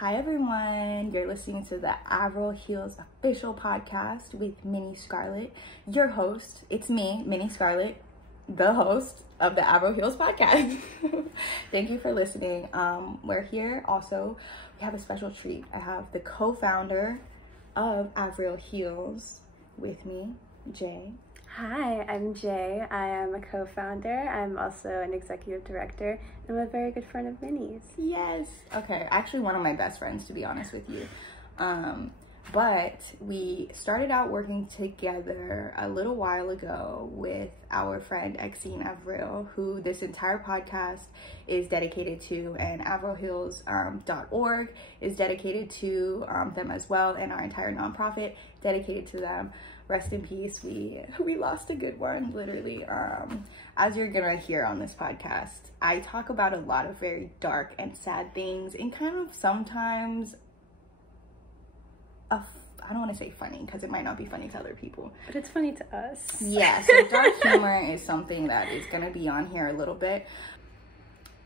Hi everyone, you're listening to the Avril Heals official podcast with Minnie Scarlett, your host. It's me, Minnie Scarlett, the host of the Avril Heals podcast. Thank you for listening. We're here also, we have a special treat. I have the co-founder of Avril Heals with me, Jay. Hi, I'm Jay. I am a co-founder. I'm also an executive director. I'm a very good friend of Minnie's. Yes. Okay, actually one of my best friends, to be honest with you. But we started out working together a little while ago with our friend Exene Avril, who this entire podcast is dedicated to, and avrilheals.org is dedicated to them as well, and our entire nonprofit dedicated to them. Rest in peace. We lost a good one, literally. As you're gonna hear on this podcast, I talk about a lot of very dark and sad things, and kind of sometimes I don't want to say funny because it might not be funny to other people, but it's funny to us. Yeah, so dark humor is something that is gonna be on here a little bit.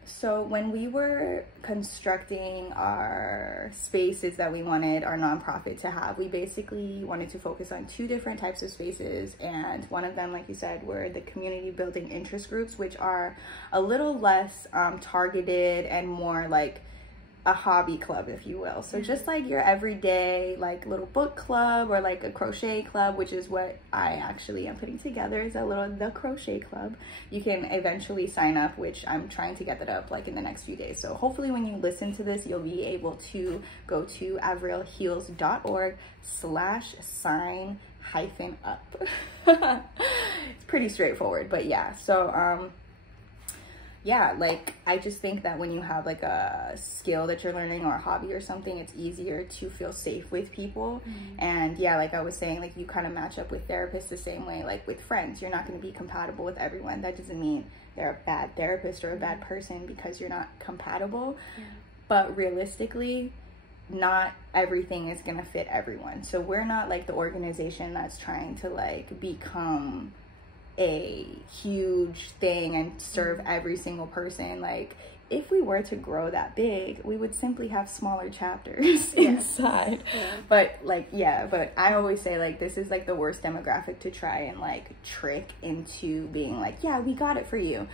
So when we were constructing our spaces that we wanted our nonprofit to have, we basically wanted to focus on two different types of spaces. And one of them, like you said, were the community building interest groups, which are a little less targeted and more like a hobby club, if you will. So just like your everyday like little book club or like a crochet club, which is what I actually am putting together, is the crochet club. You can eventually sign up, which I'm trying to get that up like in the next few days. So hopefully when you listen to this, you'll be able to go to avrilheals.org/sign-up. It's pretty straightforward, but yeah. So yeah, like I just think that when you have like a skill that you're learning or a hobby or something, it's easier to feel safe with people. And yeah, like I was saying, like you kind of match up with therapists the same way, like with friends. You're not going to be compatible with everyone. That doesn't mean they're a bad therapist or a bad person because you're not compatible. But realistically, not everything is going to fit everyone. So we're not like the organization that's trying to like become a huge thing and serve every single person. Like if we were to grow that big, we would simply have smaller chapters inside. But like but I always say like this is like the worst demographic to try and like trick into being like, yeah, we got it for you.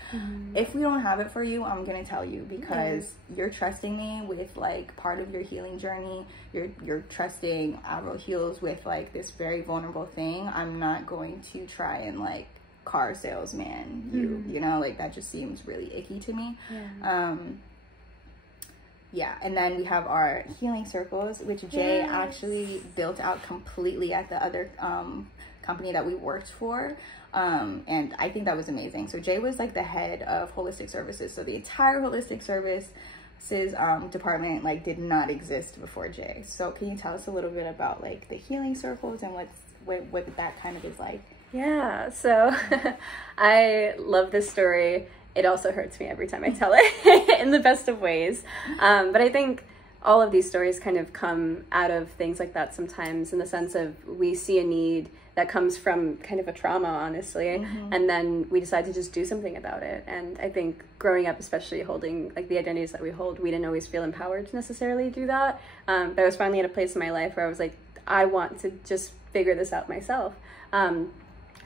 If we don't have it for you, I'm gonna tell you, because you're trusting me with like part of your healing journey. You're trusting Avril Heals with like this very vulnerable thing. I'm not going to try and like car salesman you know, like that just seems really icky to me. And then we have our healing circles, which Jay actually built out completely at the other company that we worked for, and I think that was amazing. So Jay was like the head of holistic services, so the entire holistic services department like did not exist before Jay. So can you tell us a little bit about like the healing circles and what that kind of is like? Yeah, so I love this story. It also hurts me every time I tell it in the best of ways. But I think all of these stories kind of come out of things like that sometimes, in the sense of we see a need that comes from kind of a trauma, honestly, and then we decide to just do something about it. And I think growing up, especially holding like the identities that we hold, we didn't always feel empowered to necessarily do that. But I was finally at a place in my life where I was like, I want to just figure this out myself.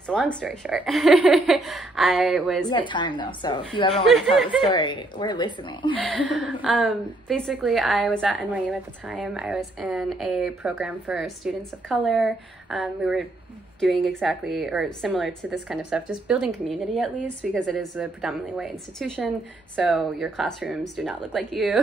So long story short, we have time though, so if you ever want to tell the story, we're listening. Basically, I was at NYU at the time. I was in a program for students of color. We were doing exactly or similar to this kind of stuff, just building community at least, because it is a predominantly white institution, so your classrooms do not look like you.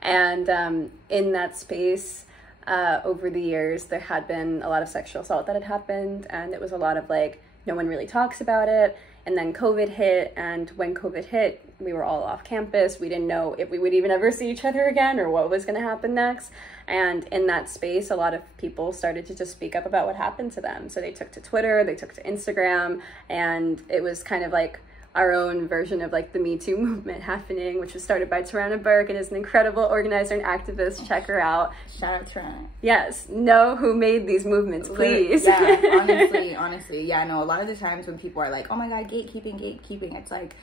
And in that space, over the years, there had been a lot of sexual assault that had happened, and it was a lot of like, no one really talks about it. And then COVID hit, and when COVID hit, we were all off campus. We didn't know if we would even ever see each other again or what was going to happen next. And in that space, a lot of people started to just speak up about what happened to them. So they took to Twitter, they took to Instagram, and it was kind of like our own version of like the Me Too movement happening, which was started by Tarana Burke and is an incredible organizer and activist. Check her out. Shout out Tarana. Yes, know who made these movements, please. Yeah, honestly, yeah, no, a lot of the times when people are like, oh my God, gatekeeping, it's like,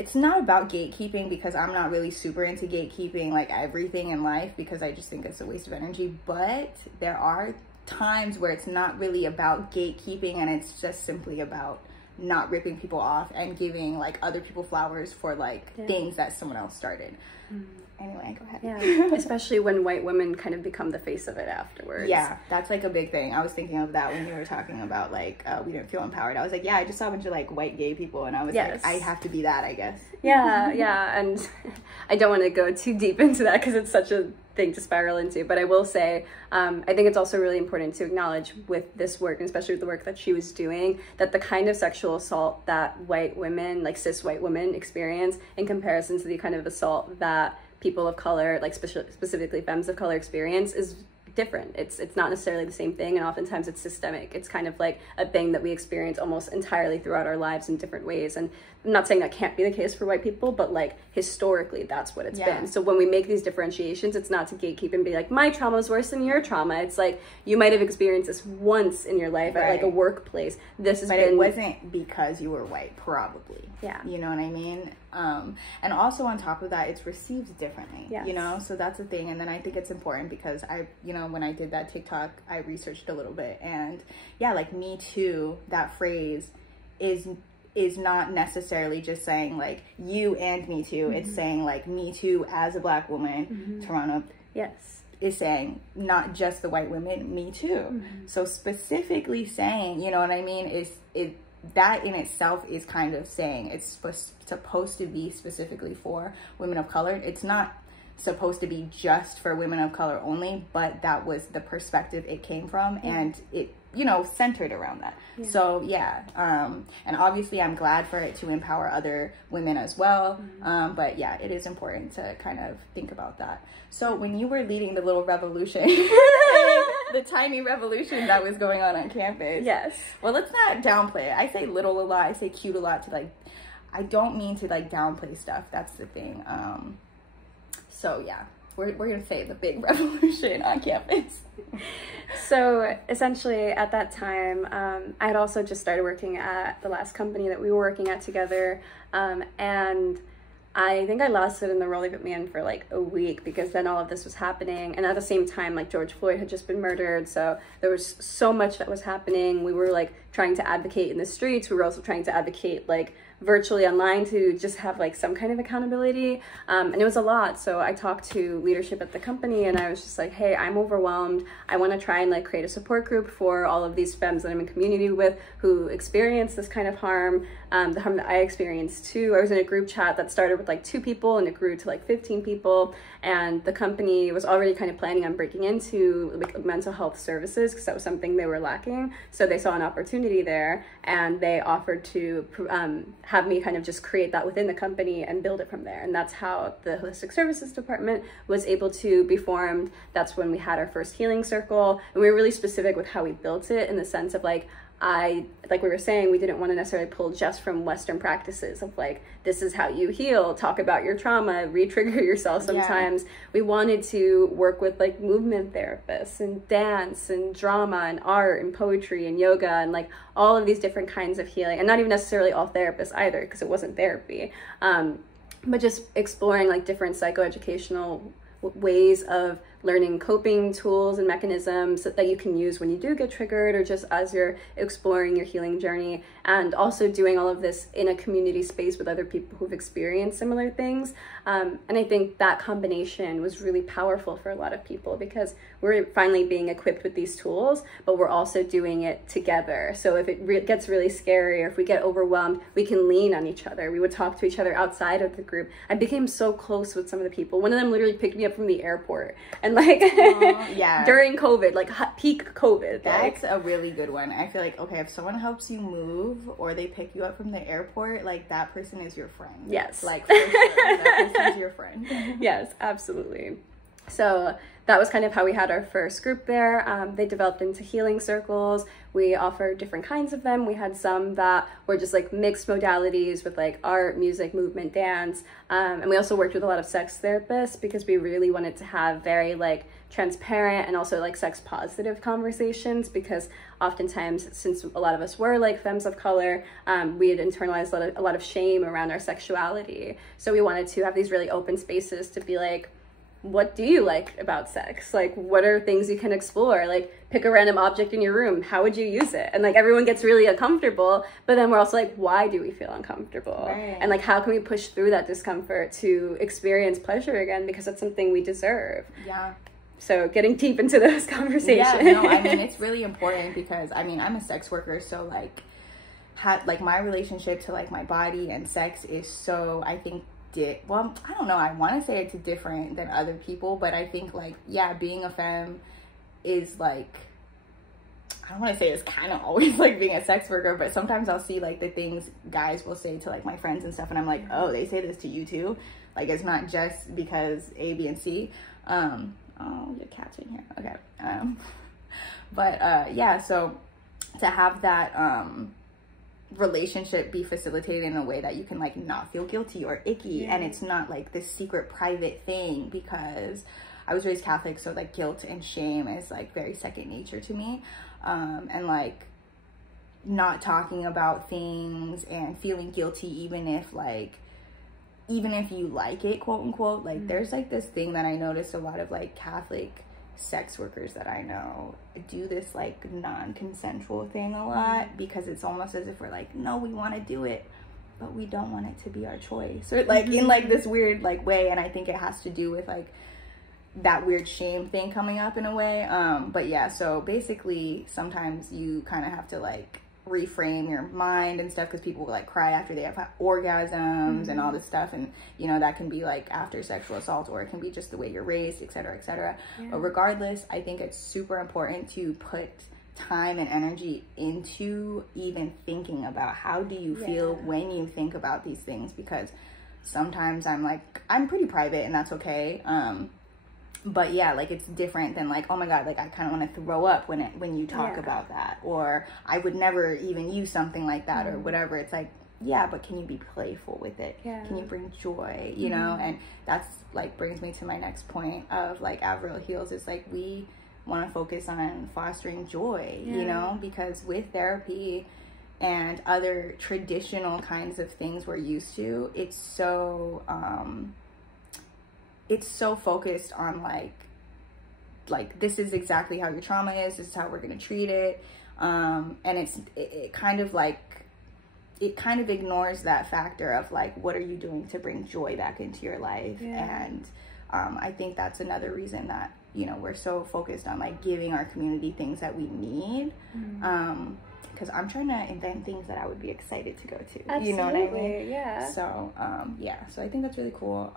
it's not about gatekeeping, because I'm not really super into gatekeeping like everything in life, because I just think it's a waste of energy. But there are times where it's not really about gatekeeping, and it's just simply about not ripping people off and giving like other people flowers for like things that someone else started. Anyway, go ahead. Yeah, especially when white women kind of become the face of it afterwards. Yeah, that's like a big thing. I was thinking of that when you were talking about like we didn't feel empowered. I was like, yeah, I just saw a bunch of like white gay people, and I was like, I have to be that, I guess. Yeah, and I don't want to go too deep into that because it's such a thing to spiral into, but I will say I think it's also really important to acknowledge with this work, and especially with the work that she was doing, that the kind of sexual assault that white women, like cis white women, experience in comparison to the kind of assault that people of color, like specifically femmes of color, experience is different. It's not necessarily the same thing, and oftentimes it's systemic. It's kind of like a thing that we experience almost entirely throughout our lives in different ways. And I'm not saying that can't be the case for white people, but like historically that's what it's been. So when we make these differentiations, it's not to gatekeep and be like, my trauma is worse than your trauma. It's like, you might have experienced this once in your life at like a workplace. This has been, it wasn't because you were white, probably. Yeah. You know what I mean? And also on top of that, it's received differently, you know? So that's the thing. And then I think it's important because when I did that TikTok, I researched a little bit, and yeah, like Me Too, that phrase is not necessarily just saying like you and Me Too. It's saying like Me Too as a Black woman. Toronto is saying not just the white women, Me Too. So specifically saying, you know what I mean, is that in itself is kind of saying it's supposed to be specifically for women of color. It's not supposed to be just for women of color only, but that was the perspective it came from, and it, you know, centered around that. So yeah, and obviously I'm glad for it to empower other women as well. But yeah, it is important to kind of think about that. So when you were leading the little revolution, the tiny revolution that was going on campus. Well, let's not downplay it. I say little a lot. I say cute a lot to like, I don't mean to like downplay stuff. That's the thing. So yeah, we're gonna say the big revolution on campus. So essentially at that time, I had also just started working at the last company that we were working at together, and I think I lasted in the role they put me in for like a week, because then all of this was happening, and at the same time like George Floyd had just been murdered, so there was so much that was happening. We were like trying to advocate in the streets, we were also trying to advocate like virtually online to just have like some kind of accountability, and it was a lot. So I talked to leadership at the company, and I was just like, hey, I'm overwhelmed. I want to try and like create a support group for all of these femmes that I'm in community with who experience this kind of harm, the harm that I experienced too. I was in a group chat that started with like 2 people and it grew to like 15 people, and the company was already kind of planning on breaking into like mental health services because that was something they were lacking. So they saw an opportunity there, and they offered to have me kind of just create that within the company and build it from there. And that's how the holistic services department was able to be formed. That's when we had our first healing circle, and we were really specific with how we built it, in the sense of like, like we were saying, we didn't want to necessarily pull just from Western practices of like, this is how you heal, talk about your trauma, re-trigger yourself sometimes. We wanted to work with like movement therapists and dance and drama and art and poetry and yoga and like all of these different kinds of healing, and not even necessarily all therapists either, because it wasn't therapy, but just exploring like different psychoeducational ways of learning coping tools and mechanisms that you can use when you do get triggered, or just as you're exploring your healing journey, and also doing all of this in a community space with other people who've experienced similar things. And I think that combination was really powerful for a lot of people, because we're finally being equipped with these tools, but we're also doing it together. So if it gets really scary, or if we get overwhelmed, we can lean on each other. We would talk to each other outside of the group. I became so close with some of the people. One of them literally picked me up from the airport, and like during COVID, like peak COVID. That's a really good one. I feel like, okay, if someone helps you move or they pick you up from the airport, like that person is your friend. Yes. Like for sure, that person is your friend. Yes, absolutely. So that was kind of how we had our first group there. They developed into healing circles. We offered different kinds of them. We had some that were just like mixed modalities with like art, music, movement, dance. And we also worked with a lot of sex therapists because we really wanted to have very like transparent and also like sex positive conversations, because oftentimes, since a lot of us were like femmes of color, we had internalized a lot of shame around our sexuality. So we wanted to have these really open spaces to be like, what do you like about sex? Like, what are things you can explore? Like, pick a random object in your room. How would you use it? And like, everyone gets really uncomfortable, but then we're also like, why do we feel uncomfortable? Right. And like, how can we push through that discomfort to experience pleasure again? Because that's something we deserve. Yeah. So getting deep into those conversations. Yeah, no, I mean, it's really important because, I mean, I'm a sex worker, so like, my relationship to like my body and sex is so, I think, well, I don't know, I want to say it's different than other people, but I think like, yeah, being a femme is like, I don't want to say it's kind of always like being a sex worker, but sometimes I'll see like the things guys will say to like my friends and stuff, and I'm like, oh, they say this to you too? Like, it's not just because A, B, and C. Oh, your cat's in here. Okay. But yeah, so to have that relationship be facilitated in a way that you can like not feel guilty or icky, and it's not like this secret private thing, because I was raised Catholic, so like guilt and shame is like very second nature to me, and like not talking about things and feeling guilty even if you like it, quote unquote, like there's like this thing that I noticed a lot of like Catholic sex workers that I know do, this like non-consensual thing a lot, because it's almost as if we're like, no, we want to do it, but we don't want it to be our choice, or like in like this weird like way. And I think it has to do with like that weird shame thing coming up in a way. But yeah, so basically sometimes you kind of have to like reframe your mind and stuff, because people will like cry after they have orgasms and all this stuff, and you know, that can be like after sexual assault, or it can be just the way you're raised, etc., etc. But regardless, I think it's super important to put time and energy into even thinking about how do you feel when you think about these things, because sometimes I'm pretty private, and that's okay. But yeah, like it's different than like, oh my God, like I kind of want to throw up when you talk about that, or I would never even use something like that, or whatever. It's like, yeah, but can you be playful with it? Can you bring joy, you know? And that's like brings me to my next point of like Avril Heals, is like we want to focus on fostering joy, you know, because with therapy and other traditional kinds of things we're used to, it's so focused on like this is exactly how your trauma is, this is how we're going to treat it, and it kind of ignores that factor of like, what are you doing to bring joy back into your life? And I think that's another reason that, you know, we're so focused on like giving our community things that we need, because I'm trying to invent things that I would be excited to go to. Absolutely, you know what I mean? Yeah. So, so I think that's really cool.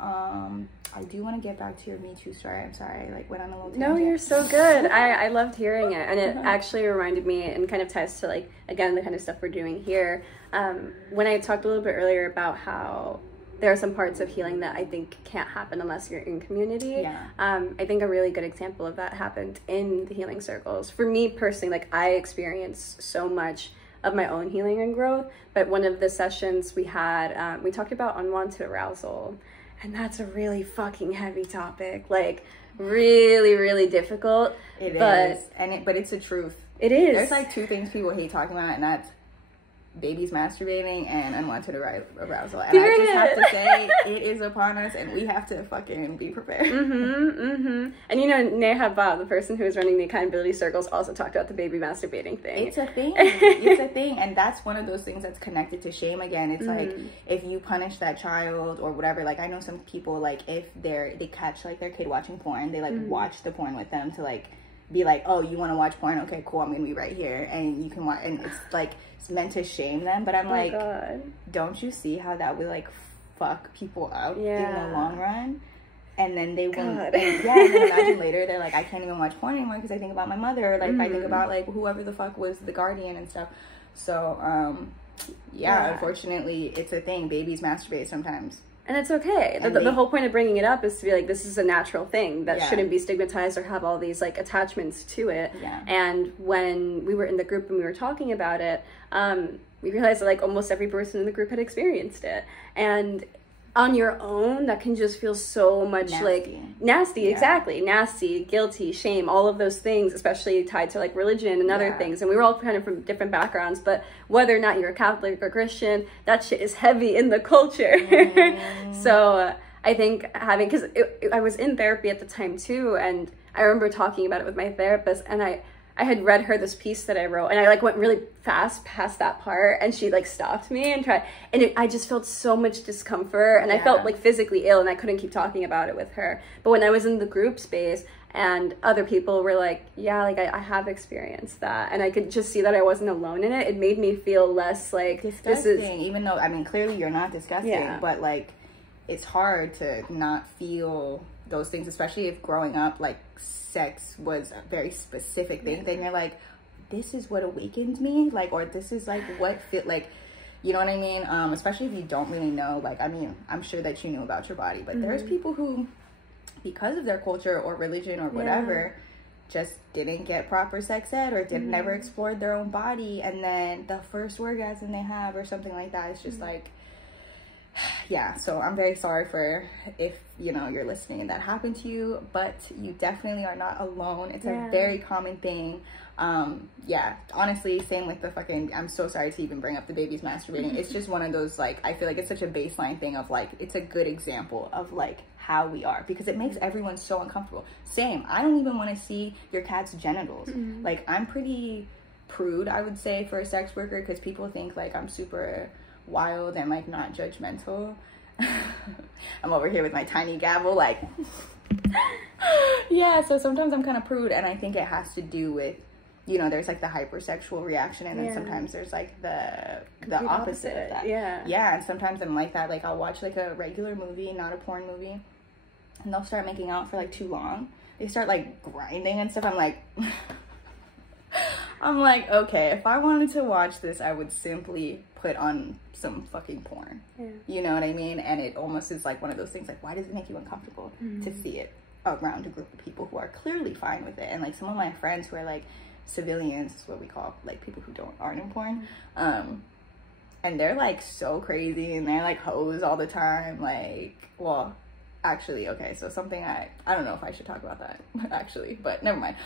I do want to get back to your Me Too story. I'm sorry, I like went on a little tangent. No, you're so good. I loved hearing it, and it actually reminded me, and kind of ties to like, again, the kind of stuff we're doing here. When I talked a little bit earlier about how there are some parts of healing that I think can't happen unless you're in community. I think a really good example of that happened in the healing circles. For me personally, like I experienced so much of my own healing and growth, but one of the sessions we had, we talked about unwanted arousal, and that's a really fucking heavy topic, like really, really difficult. It is, but it's the truth. It is. There's like two things people hate talking about, and that's babies masturbating and unwanted arousal, and I just have to say it is upon us, and we have to fucking be prepared. And you know, Neha Ba, the person who is running the accountability circles, also talked about the baby masturbating thing. It's a thing. It's a thing, and that's one of those things that's connected to shame again. It's like, if you punish that child or whatever, like I know some people, like if they catch like their kid watching porn, they like watch the porn with them to like be like, oh, you want to watch porn? Okay, cool, I'm gonna be right here, and you can watch. And it's like, it's meant to shame them, but I'm like, don't you see how that would like fuck people up in the long run? And then they won't, and then imagine later they're like, I can't even watch porn anymore because I think about my mother, like I think about like whoever the fuck was the guardian and stuff. So unfortunately it's a thing. Babies masturbate sometimes. And it's okay. The whole point of bringing it up is to be like, this is a natural thing that shouldn't be stigmatized or have all these like attachments to it. Yeah. And when we were in the group and we were talking about it, we realized that like almost every person in the group had experienced it. And on your own, that can just feel so much nasty, exactly. Nasty, guilty, shame, all of those things, especially tied to like religion and other things. And we were all kind of from different backgrounds, but whether or not you're a Catholic or Christian, that shit is heavy in the culture. So I think because I was in therapy at the time too, and I remember talking about it with my therapist, and I had read her this piece that I wrote, and I like went really fast past that part, and she like stopped me and tried, and I just felt so much discomfort, and I felt like physically ill, and I couldn't keep talking about it with her. But when I was in the group space and other people were like, yeah, like I have experienced that, and I could just see that I wasn't alone in it, it made me feel less like disgusting. Even though, I mean, clearly you're not disgusting, but like it's hard to not feel those things, especially if growing up like sex was a very specific thing. Then you're like, this is what awakened me, like, or this is like what fit, like, you know what I mean? Especially if you don't really know, like, I mean, I'm sure that you knew about your body, but there's people who, because of their culture or religion or whatever, just didn't get proper sex ed or never explored their own body, and then the first orgasm they have or something like that is just like, so I'm very sorry for if, you know, you're listening and that happened to you, but you definitely are not alone. It's a very common thing. Honestly, same with the fucking, I'm so sorry to even bring up the babies masturbating. It's just one of those, like, I feel like it's such a baseline thing of like, it's a good example of like how we are, because it makes everyone so uncomfortable. Same, I don't even want to see your cat's genitals. Like, I'm pretty prude, I would say, for a sex worker, because people think like I'm super wild and like not judgmental. I'm over here with my tiny gavel, like so sometimes I'm kind of prude, and I think it has to do with, you know, there's like the hypersexual reaction, and then sometimes there's like the opposite of that. And sometimes I'm like that, like I'll watch like a regular movie, not a porn movie, and they'll start making out for like too long. They start like grinding and stuff. I'm like, okay, if I wanted to watch this, I would simply put on some fucking porn. You know what I mean? And it almost is like one of those things, like, why does it make you uncomfortable to see it around a group of people who are clearly fine with it? And like some of my friends who are like civilians, is what we call like people who aren't in porn, and they're like so crazy, and they're like hoes all the time. Like, well, actually, okay, so something I don't know if I should talk about that actually, but never mind.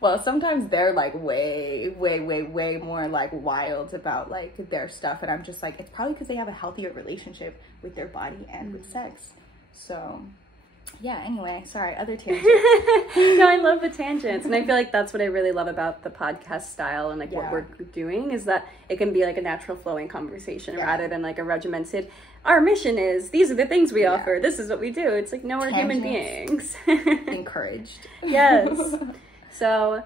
Well, sometimes they're like way more like wild about like their stuff, and I'm just like, it's probably because they have a healthier relationship with their body and with sex. So yeah, anyway, sorry, other tangents. No, I love the tangents, and I feel like that's what I really love about the podcast style and like what we're doing, is that it can be like a natural flowing conversation rather than like a regimented, our mission is, these are the things we offer, this is what we do. It's like, no, we're human beings. Encouraged. Yes. So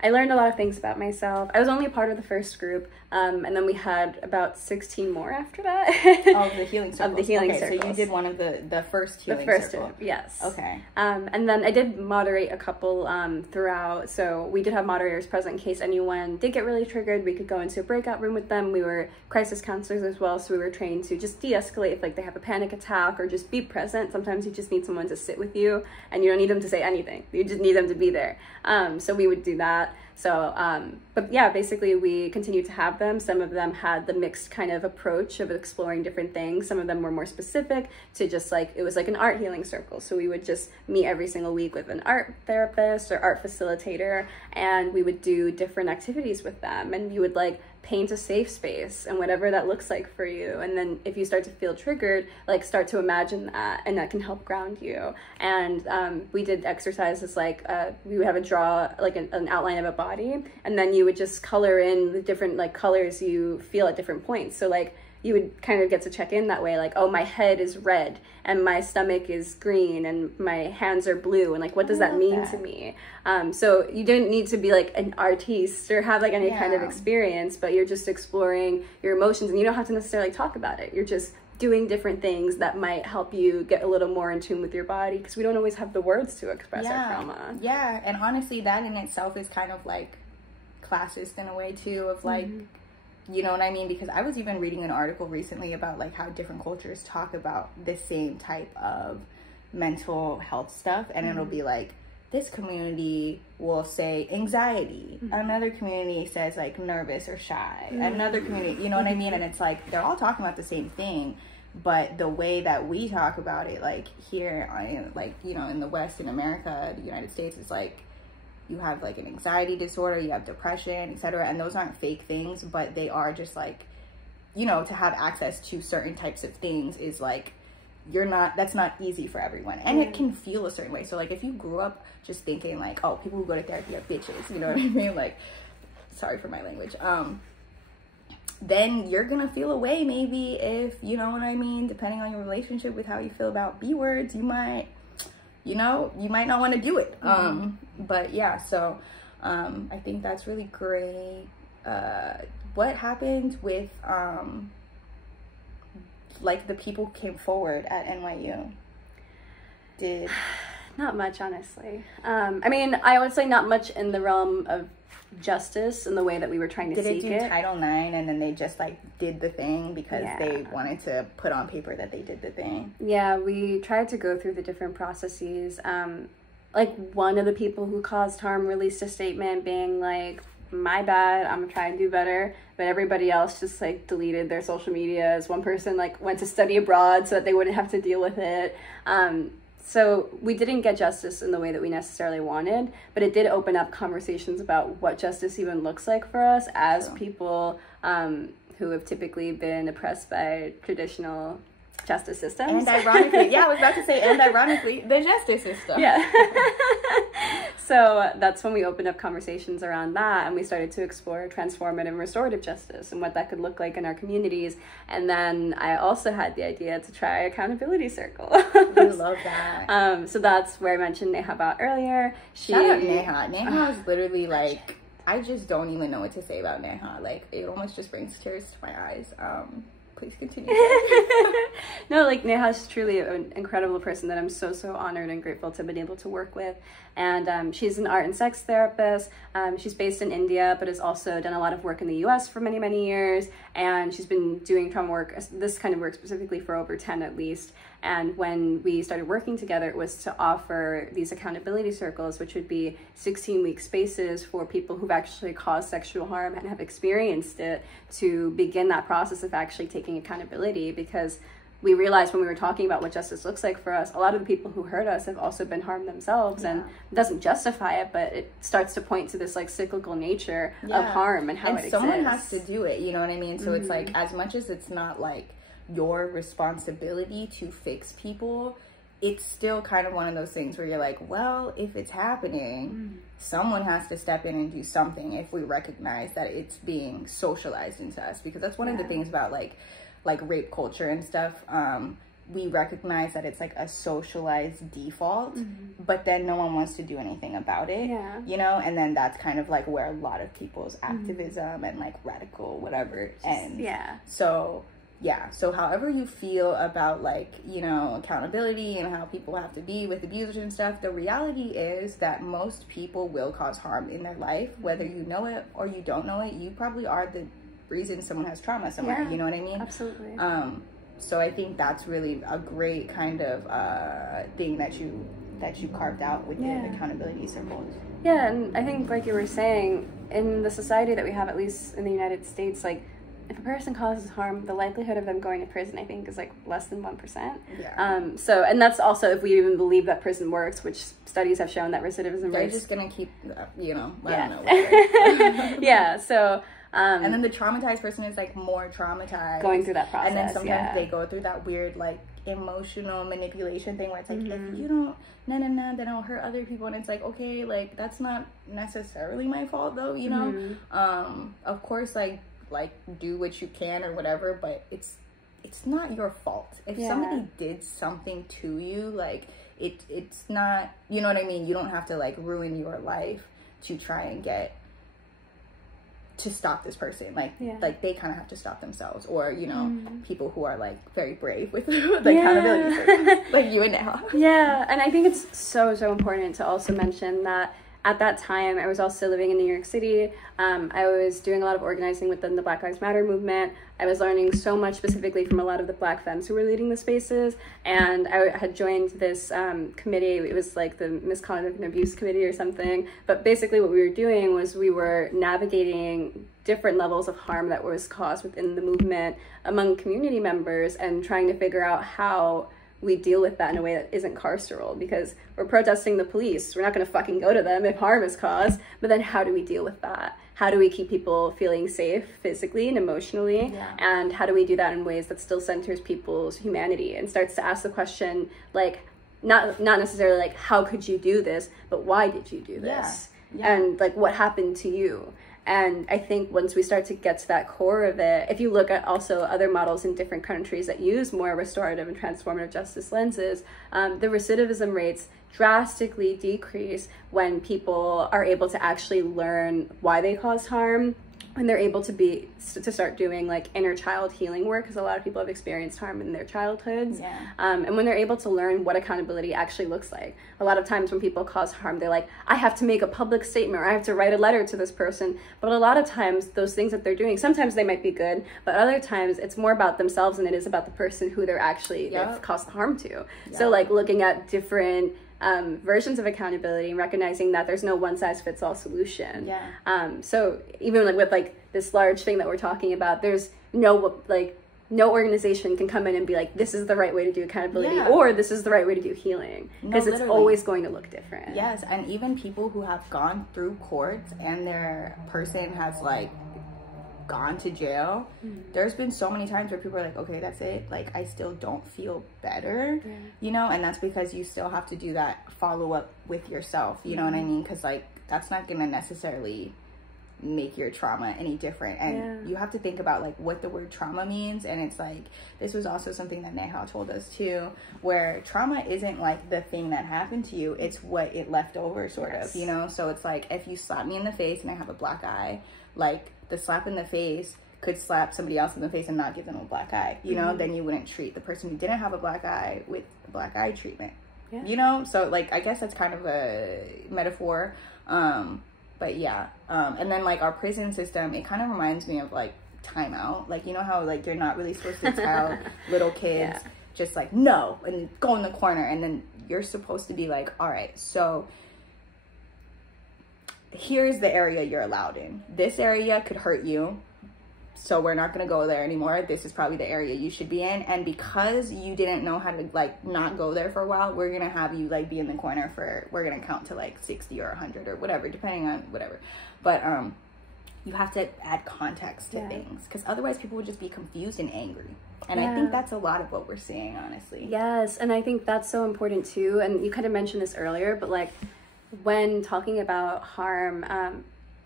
I learned a lot of things about myself. I was only a part of the first group, and then we had about 16 more after that. Of the healing circles. Of the healing circles. So you did one of the first healing circle. Yes. Okay. And then I did moderate a couple throughout. So we did have moderators present in case anyone did get really triggered. We could go into a breakout room with them. We were crisis counselors as well, so we were trained to just de-escalate if like they have a panic attack, or just be present. Sometimes you just need someone to sit with you, and you don't need them to say anything. You just need them to be there. So we would do that. So, but yeah, basically we continued to have them. Some of them had the mixed kind of approach of exploring different things. Some of them were more specific to just like, it was like an art healing circle. So we would just meet every single week with an art therapist or art facilitator, and we would do different activities with them. And you would like paint a safe space, and whatever that looks like for you. And then if you start to feel triggered, like start to imagine that, and that can help ground you. And we did exercises like we would have a draw, like an outline of a body, and then you would just color in the different like colors you feel at different points. So like you would kind of get to check in that way, like, oh, my head is red and my stomach is green and my hands are blue, and like, what does that mean to me? So you didn't need to be like an artiste or have like any kind of experience, but you're just exploring your emotions, and you don't have to necessarily talk about it. You're just doing different things that might help you get a little more in tune with your body, because we don't always have the words to express our trauma. Yeah, and honestly, that in itself is kind of like classist in a way too, of like, You know what I mean? Because I was even reading an article recently about like how different cultures talk about the same type of mental health stuff, and it'll be like, this community will say anxiety, another community says like nervous or shy, another community, you know what I mean? And it's like they're all talking about the same thing, but the way that we talk about it, like here, like, you know, in the West, in America, the United States, is like you have like an anxiety disorder, you have depression, etc., and those aren't fake things, but they are just like, you know, to have access to certain types of things is like, that's not easy for everyone, and it can feel a certain way. So like if you grew up just thinking like, oh, people who go to therapy are bitches, you know what I mean, like, sorry for my language, then you're gonna feel a way maybe if, you know what I mean, depending on your relationship with how you feel about B words, you might not want to do it. But yeah, so I think that's really great. What happened with like the people who came forward at NYU? Not much, honestly. I mean, I would say not much in the realm of justice in the way that we were trying to seek it. Did it do Title IX and then they just like did the thing because they wanted to put on paper that they did the thing? Yeah, we tried to go through the different processes. Like one of the people who caused harm released a statement being like, my bad, I'm gonna try and do better, but everybody else just like deleted their social medias. One person like went to study abroad so that they wouldn't have to deal with it. So we didn't get justice in the way that we necessarily wanted, but it did open up conversations about what justice even looks like for us as people who have typically been oppressed by traditional justice systems. And ironically, I was about to say, and ironically, the justice system. Yeah. So that's when we opened up conversations around that, and we started to explore transformative and restorative justice and what that could look like in our communities. And then I also had the idea to try accountability circle. I love that. So that's where I mentioned Neha about earlier. Shout out Neha. Neha is literally like, I just don't even know what to say about Neha. Like, it almost just brings tears to my eyes. Please continue. No, like Neha's truly an incredible person that I'm so honored and grateful to have been able to work with. And she's an art and sex therapist. She's based in India, but has also done a lot of work in the US for many years. And she's been doing trauma work, this kind of work specifically, for over 10 at least. And when we started working together, it was to offer these accountability circles, which would be 16-week spaces for people who've actually caused sexual harm and have experienced it, to begin that process of actually taking accountability. Because we realized when we were talking about what justice looks like for us, a lot of the people who hurt us have also been harmed themselves. And it doesn't justify it, but it starts to point to this like cyclical nature of harm and how it exists. And someone has to do it, you know what I mean? So it's like, as much as it's not like your responsibility to fix people, it's still kind of one of those things where you're like, well, if it's happening, someone has to step in and do something if we recognize that it's being socialized into us. Because that's one of the things about like rape culture and stuff. We recognize that it's like a socialized default, but then no one wants to do anything about it, you know? And then that's kind of like where a lot of people's activism and like radical whatever ends. So however you feel about like, you know, accountability and how people have to be with abusers and stuff, the reality is that most people will cause harm in their life, whether you know it or you don't know it. You probably are the reason someone has trauma somewhere, you know what I mean? Absolutely. So I think that's really a great kind of thing that you carved out within accountability circles. Yeah, and I think like you were saying, in the society that we have, at least in the United States, like if a person causes harm, the likelihood of them going to prison, I think, is like less than 1%. So, and that's also if we even believe that prison works, which studies have shown that recidivism rates. They're just gonna keep, you know, I don't know. Yeah. So. And then the traumatized person is like more traumatized going through that process, and then sometimes they go through that weird like emotional manipulation thing where it's like, if you don't then it'll hurt other people, and it's like, okay, like that's not necessarily my fault though, you know. Of course, like do what you can or whatever, but it's not your fault if somebody did something to you. Like it's not, you know what I mean? You don't have to like ruin your life to try and get to stop this person. Like they kind of have to stop themselves, or you know, people who are like very brave with the accountability circles, like you and Neha. And I think it's so important to also mention that at that time, I was also living in New York City. I was doing a lot of organizing within the Black Lives Matter movement. I was learning so much specifically from a lot of the Black femmes who were leading the spaces. And I had joined this committee. It was like the Misconduct and Abuse Committee or something. But basically what we were doing was we were navigating different levels of harm that was caused within the movement among community members and trying to figure out how we deal with that in a way that isn't carceral, because we're protesting the police. We're not going to fucking go to them if harm is caused. But then how do we deal with that? How do we keep people feeling safe physically and emotionally? Yeah. And how do we do that in ways that still centers people's humanity and starts to ask the question, like, not necessarily like, how could you do this, but why did you do this? Yeah. And like, what happened to you? And I think once we start to get to that core of it, if you look at also other models in different countries that use more restorative and transformative justice lenses, the recidivism rates drastically decrease when people are able to actually learn why they caused harm, when they're able to start doing like inner child healing work, because a lot of people have experienced harm in their childhoods. Yeah. And when they're able to learn what accountability actually looks like. A lot of times when people cause harm, they're like, I have to make a public statement, or I have to write a letter to this person. But a lot of times those things that they're doing, sometimes they might be good, but other times it's more about themselves than it is about the person who they're actually they've caused the harm to. Yep. So like looking at different versions of accountability and recognizing that there's no one size fits all solution. Yeah. So even like with like this large thing that we're talking about, there's no organization can come in and be like, this is the right way to do accountability, or this is the right way to do healing, because it's always going to look different. Yes. And even people who have gone through courts and their person has like gone to jail, there's been so many times where people are like, okay, that's it, like I still don't feel better, you know, and that's because you still have to do that follow-up with yourself, you know what I mean, because like that's not gonna necessarily make your trauma any different. And you have to think about like what the word trauma means. And it's like, this was also something that Neha told us too, where trauma isn't like the thing that happened to you, it's what it left over sort of, you know. So it's like, if you slap me in the face and I have a black eye, like the slap in the face could slap somebody else in the face and not give them a black eye, you know, then you wouldn't treat the person who didn't have a black eye with black eye treatment, you know. So like, I guess that's kind of a metaphor. But yeah, and then like our prison system, it kind of reminds me of like Time Out. Like, you know how like you're not really supposed to tell little kids just like no and go in the corner, and then you're supposed to be like, all right, so here's the area you're allowed in. This area could hurt you, so we're not going to go there anymore. This is probably the area you should be in. And because you didn't know how to like not go there for a while, we're going to have you like be in the corner for, we're going to count to like 60 or 100 or whatever, depending on whatever. But you have to add context to things, because otherwise people would just be confused and angry. And I think that's a lot of what we're seeing, honestly. Yes. And I think that's so important too. And you kind of mentioned this earlier, but like when talking about harm,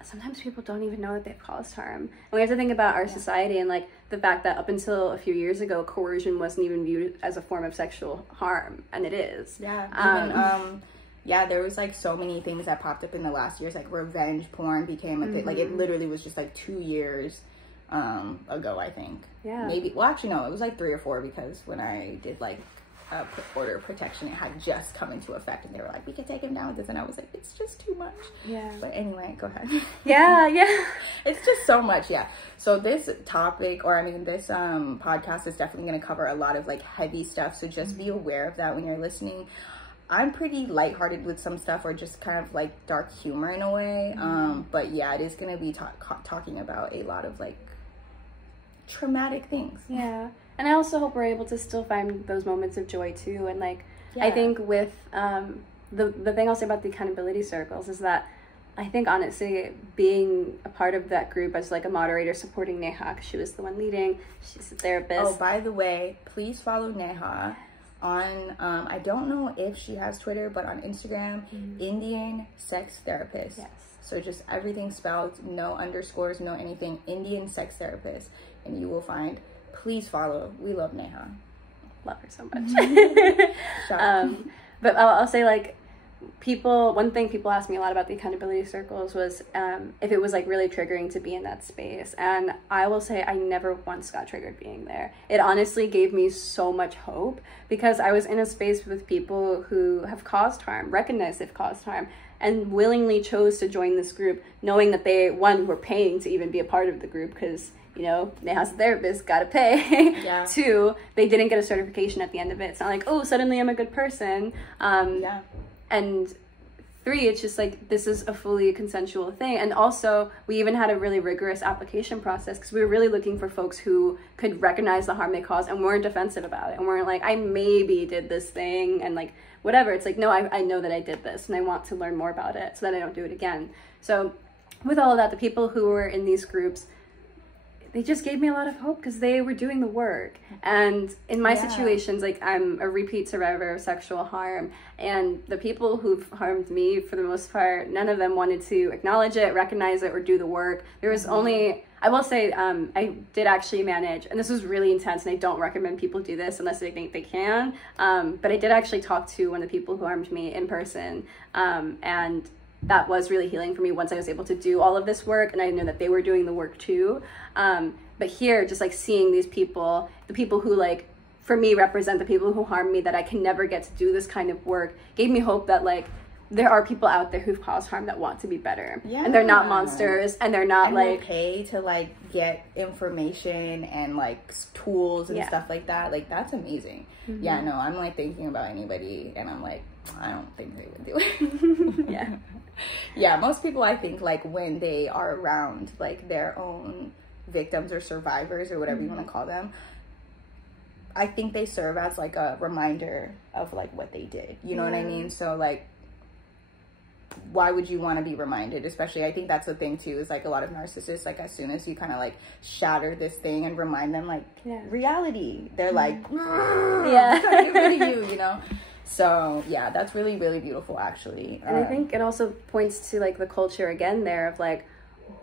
sometimes people don't even know that they've caused harm. And we have to think about our society and like the fact that up until a few years ago, coercion wasn't even viewed as a form of sexual harm, and it is. Yeah, there was like so many things that popped up in the last years, like revenge porn became a thing. Like it literally was just like 2 years ago, I think. Yeah. Maybe, well actually no, it was like 3 or 4, because when I did like order of protection, it had just come into effect, and they were like, we could take him down with this, and I was like, it's just too much. But anyway, go ahead. It's just so much. So this topic, or I mean this podcast is definitely going to cover a lot of like heavy stuff, so just be aware of that when you're listening. I'm pretty lighthearted with some stuff, or just kind of like dark humor in a way, but yeah, it is going to be talking about a lot of like traumatic things. And I also hope we're able to still find those moments of joy too. And like, I think with the thing I'll say about the accountability circles is that I think honestly being a part of that group as like a moderator supporting Neha, because she was the one leading, she's a therapist. Oh, by the way, please follow Neha on I don't know if she has Twitter, but on Instagram, Indian Sex Therapist. So just everything spelled, no underscores, no anything, Indian Sex Therapist, and you will find. Please follow. We love Neha. Love her so much. But I'll say like one thing people asked me a lot about the accountability circles was if it was like really triggering to be in that space. And I will say I never once got triggered being there. It honestly gave me so much hope, because I was in a space with people who have caused harm, recognized they've caused harm, and willingly chose to join this group, knowing that they, one, were paying to even be a part of the group, because, you know, they has a therapist, gotta pay. Yeah. 2, they didn't get a certification at the end of it. It's not like, oh, suddenly I'm a good person. Yeah. And 3, it's just like, this is a fully consensual thing. And also, we even had a really rigorous application process, because we were really looking for folks who could recognize the harm they caused and weren't defensive about it, and weren't like, I maybe did this thing and like whatever. It's like, no, I know that I did this, and I want to learn more about it so that I don't do it again. So with all of that, the people who were in these groups, they just gave me a lot of hope, because they were doing the work. And in my situations, like, I'm a repeat survivor of sexual harm, and the people who've harmed me, for the most part, none of them wanted to acknowledge it, recognize it, or do the work. There was only, I will say, I did actually manage, and this was really intense, and I don't recommend people do this unless they think they can, but I did actually talk to one of the people who harmed me in person, and that was really healing for me once I was able to do all of this work, and I know that they were doing the work too. But here, just like seeing these people, the people who, like, for me represent the people who harmed me, that I can never get to do this kind of work, gave me hope that, like, there are people out there who've caused harm that want to be better. Yeah. And they're not monsters, and they're not, and like, pay to, like, get information and, like, tools and stuff like that. Like, that's amazing. Mm-hmm. Yeah, no, I'm, like, thinking about anybody, and I'm like, I don't think they would do it. Yeah. Yeah, most people, I think, like, when they are around, like, their own victims or survivors or whatever you want to call them, I think they serve as, like, a reminder of, like, what they did. You know what I mean? So, like, why would you want to be reminded? Especially, I think that's the thing, too, is, like, a lot of narcissists, like, as soon as you kind of, like, shatter this thing and remind them, like, reality, they're like, I'm trying to get rid of you, you know? So, yeah, that's really, really beautiful, actually. And I think it also points to, like, the culture again there of, like,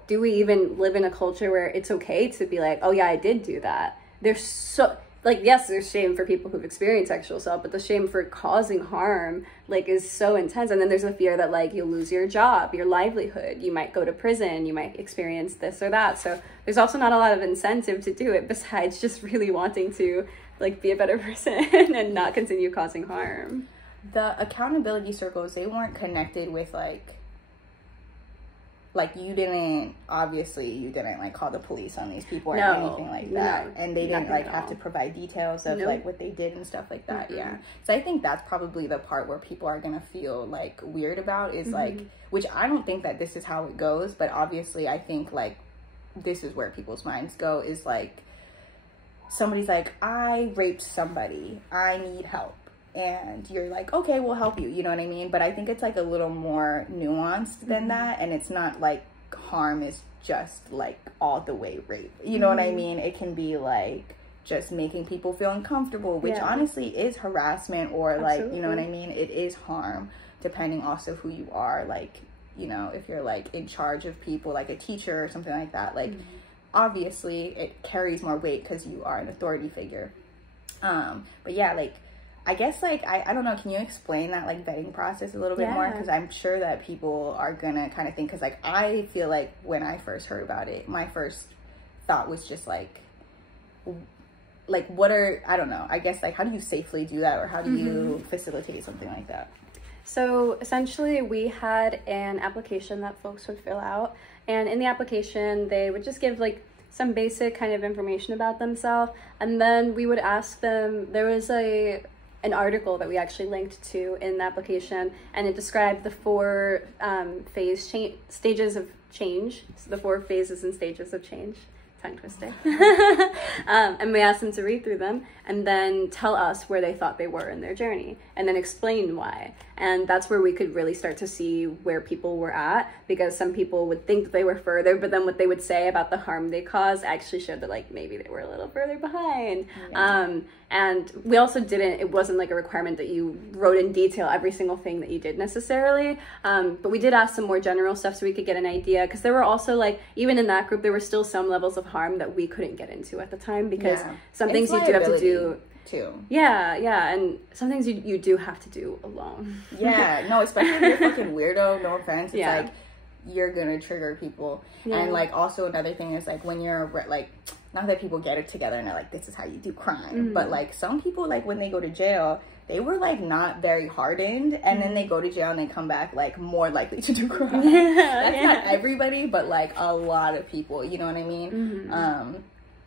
do we even live in a culture where it's okay to be like, oh, yeah, I did do that? There's so, like, yes, there's shame for people who've experienced sexual assault, but the shame for causing harm, like, is so intense. And then there's the fear that, like, you'll lose your job, your livelihood, you might go to prison, you might experience this or that. So there's also not a lot of incentive to do it, besides just really wanting to, like, be a better person and not continue causing harm. The accountability circles, they weren't connected with, like you didn't, obviously, you didn't, like, call the police on these people or anything like that. And they didn't, like, have to provide details of, like, what they did and stuff like that. Yeah. So I think that's probably the part where people are going to feel, like, weird about is, like, which I don't think that this is how it goes, but obviously I think, like, this is where people's minds go, is, like, somebody's like, I raped somebody, I need help. And you're like, okay, we'll help you. You know what I mean? But I think it's, like, a little more nuanced than that. And it's not like harm is just, like, all the way rape. You know what I mean? It can be, like, just making people feel uncomfortable, which honestly is harassment, or, like, you know what I mean? It is harm, depending also who you are. Like, you know, if you're, like, in charge of people, like a teacher or something like that, like, obviously it carries more weight because you are an authority figure. But yeah, like, I guess, like, I don't know, can you explain that, like, vetting process a little bit more? Because I'm sure that people are gonna kind of think, because, like, I feel like when I first heard about it, my first thought was just, like, what are, I don't know, I guess, like, how do you safely do that, or how do you facilitate something like that? So essentially, we had an application that folks would fill out, and in the application, they would just give, like, some basic kind of information about themselves, and then we would ask them, there was an article that we actually linked to in the application, and it described the 4 stages of change, so the 4 phases and stages of change. Tongue twister. And we asked them to read through them and then tell us where they thought they were in their journey, and then explain why. And that's where we could really start to see where people were at, because some people would think that they were further, but then what they would say about the harm they caused actually showed that, like, maybe they were a little further behind. And we also it wasn't like a requirement that you wrote in detail every single thing that you did necessarily, but we did ask some more general stuff so we could get an idea, because there were also, like, even in that group, there were still some levels of harm that we couldn't get into at the time, because some things you do have to do. too. Yeah, and some things you do have to do alone. Yeah, no, especially if you're a fucking weirdo, no offense, it's like, you're gonna trigger people. And like, also another thing is like, when you're like, not that people get it together and they're like, this is how you do crime, but like, some people, like, when they go to jail, they were like not very hardened, and then they go to jail and they come back like more likely to do crime. That's not everybody, but like a lot of people, you know what I mean?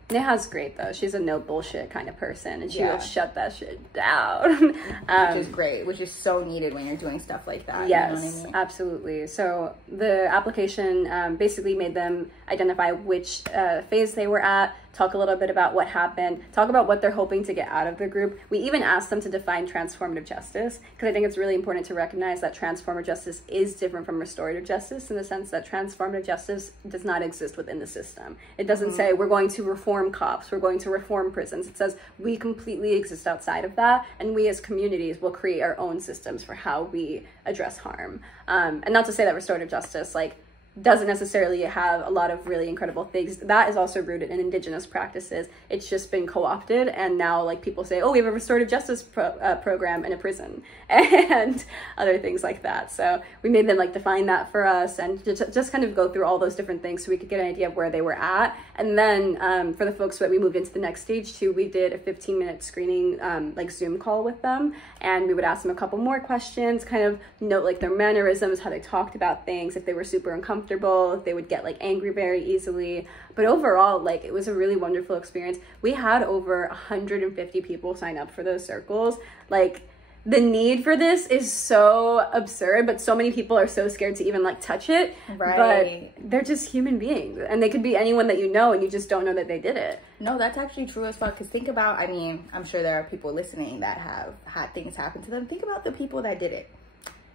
Neha's great though. She's a no bullshit kind of person, and she will shut that shit down. Which is great, which is so needed when you're doing stuff like that. Yes, you know what I mean? Absolutely. So the application basically made them identify which phase they were at, talk a little bit about what happened, talk about what they're hoping to get out of the group. We even asked them to define transformative justice, because I think it's really important to recognize that transformative justice is different from restorative justice, in the sense that transformative justice does not exist within the system. It doesn't say we're going to reform cops, we're going to reform prisons. It says we completely exist outside of that, and we as communities will create our own systems for how we address harm. And not to say that restorative justice like doesn't necessarily have a lot of really incredible things. That is also rooted in indigenous practices. It's just been co-opted, and now like people say, oh, we have a restorative justice program in a prison, and other things like that. So we made them like define that for us, and just kind of go through all those different things so we could get an idea of where they were at. And then for the folks that we moved into the next stage too, we did a 15-minute screening like Zoom call with them, and we would ask them a couple more questions, kind of note like their mannerisms, how they talked about things, if they were super uncomfortable, if they would get like angry very easily. But overall, like, it was a really wonderful experience. We had over 150 people sign up for those circles. Like, the need for this is so absurd, but so many people are so scared to even like touch it. Right. But they're just human beings, and they could be anyone that you know, and you just don't know that they did it. No, that's actually true as fuck. Because think about, I mean, I'm sure there are people listening that have had things happen to them. Think about the people that did it.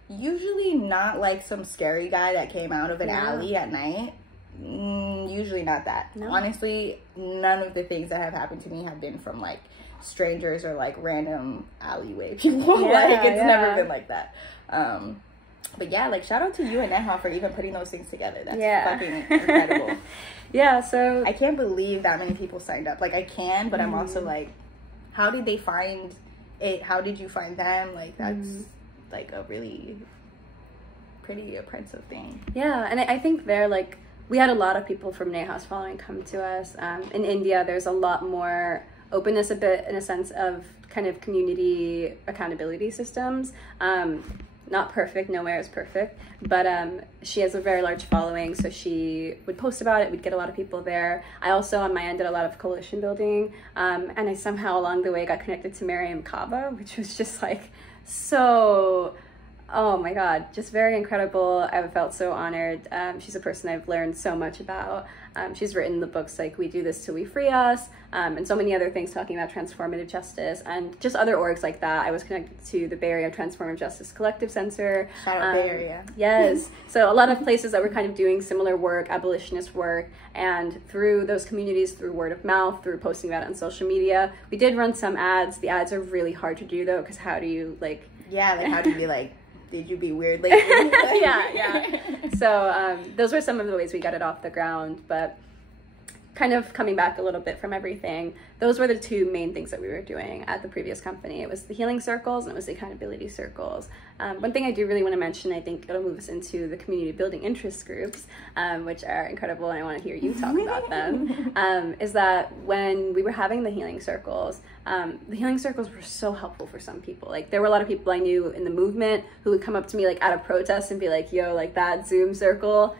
Usually not like some scary guy that came out of an alley at night. Usually not that. No. Honestly, none of the things that have happened to me have been from like strangers or like random alleyway people. Like, it's never been like that. But yeah, like, shout out to you and Neha for even putting those things together. That's fucking incredible. So I can't believe that many people signed up. Like, I can, but I'm also like, how did they find it? How did you find them? Like, that's like a really pretty oppressive thing. Yeah, and I think they're like, we had a lot of people from Neha's following come to us. In India, there's a lot more openness, a bit in a sense of kind of community accountability systems. Not perfect, nowhere is perfect, but she has a very large following, so she would post about it. We'd get a lot of people there. I also, on my end, did a lot of coalition building, and I somehow along the way got connected to Miriam Kaba, which was just like so, oh my god, just very incredible. I felt so honored. She's a person I've learned so much about. She's written the books like We Do This Till We Free Us, and so many other things talking about transformative justice, and just other orgs like that. I was connected to the Bay Area Transformative Justice Collective Center. Shout out Bay Area. Yes. So a lot of places that were kind of doing similar work, abolitionist work, and through those communities, through word of mouth, through posting about it on social media, we did run some ads. The ads are really hard to do though, because how do you like... Yeah, like how do you be like, did you be weird lately? yeah. So those were some of the ways we got it off the ground, but kind of coming back a little bit from everything, those were the two main things that we were doing at the previous company. It was the healing circles and it was the accountability circles. One thing I do really want to mention, I think it'll move us into the community building interest groups, which are incredible, and I want to hear you talk about them, is that when we were having the healing circles were so helpful for some people. Like, there were a lot of people I knew in the movement who would come up to me like at a protest and be like, yo, like that Zoom circle,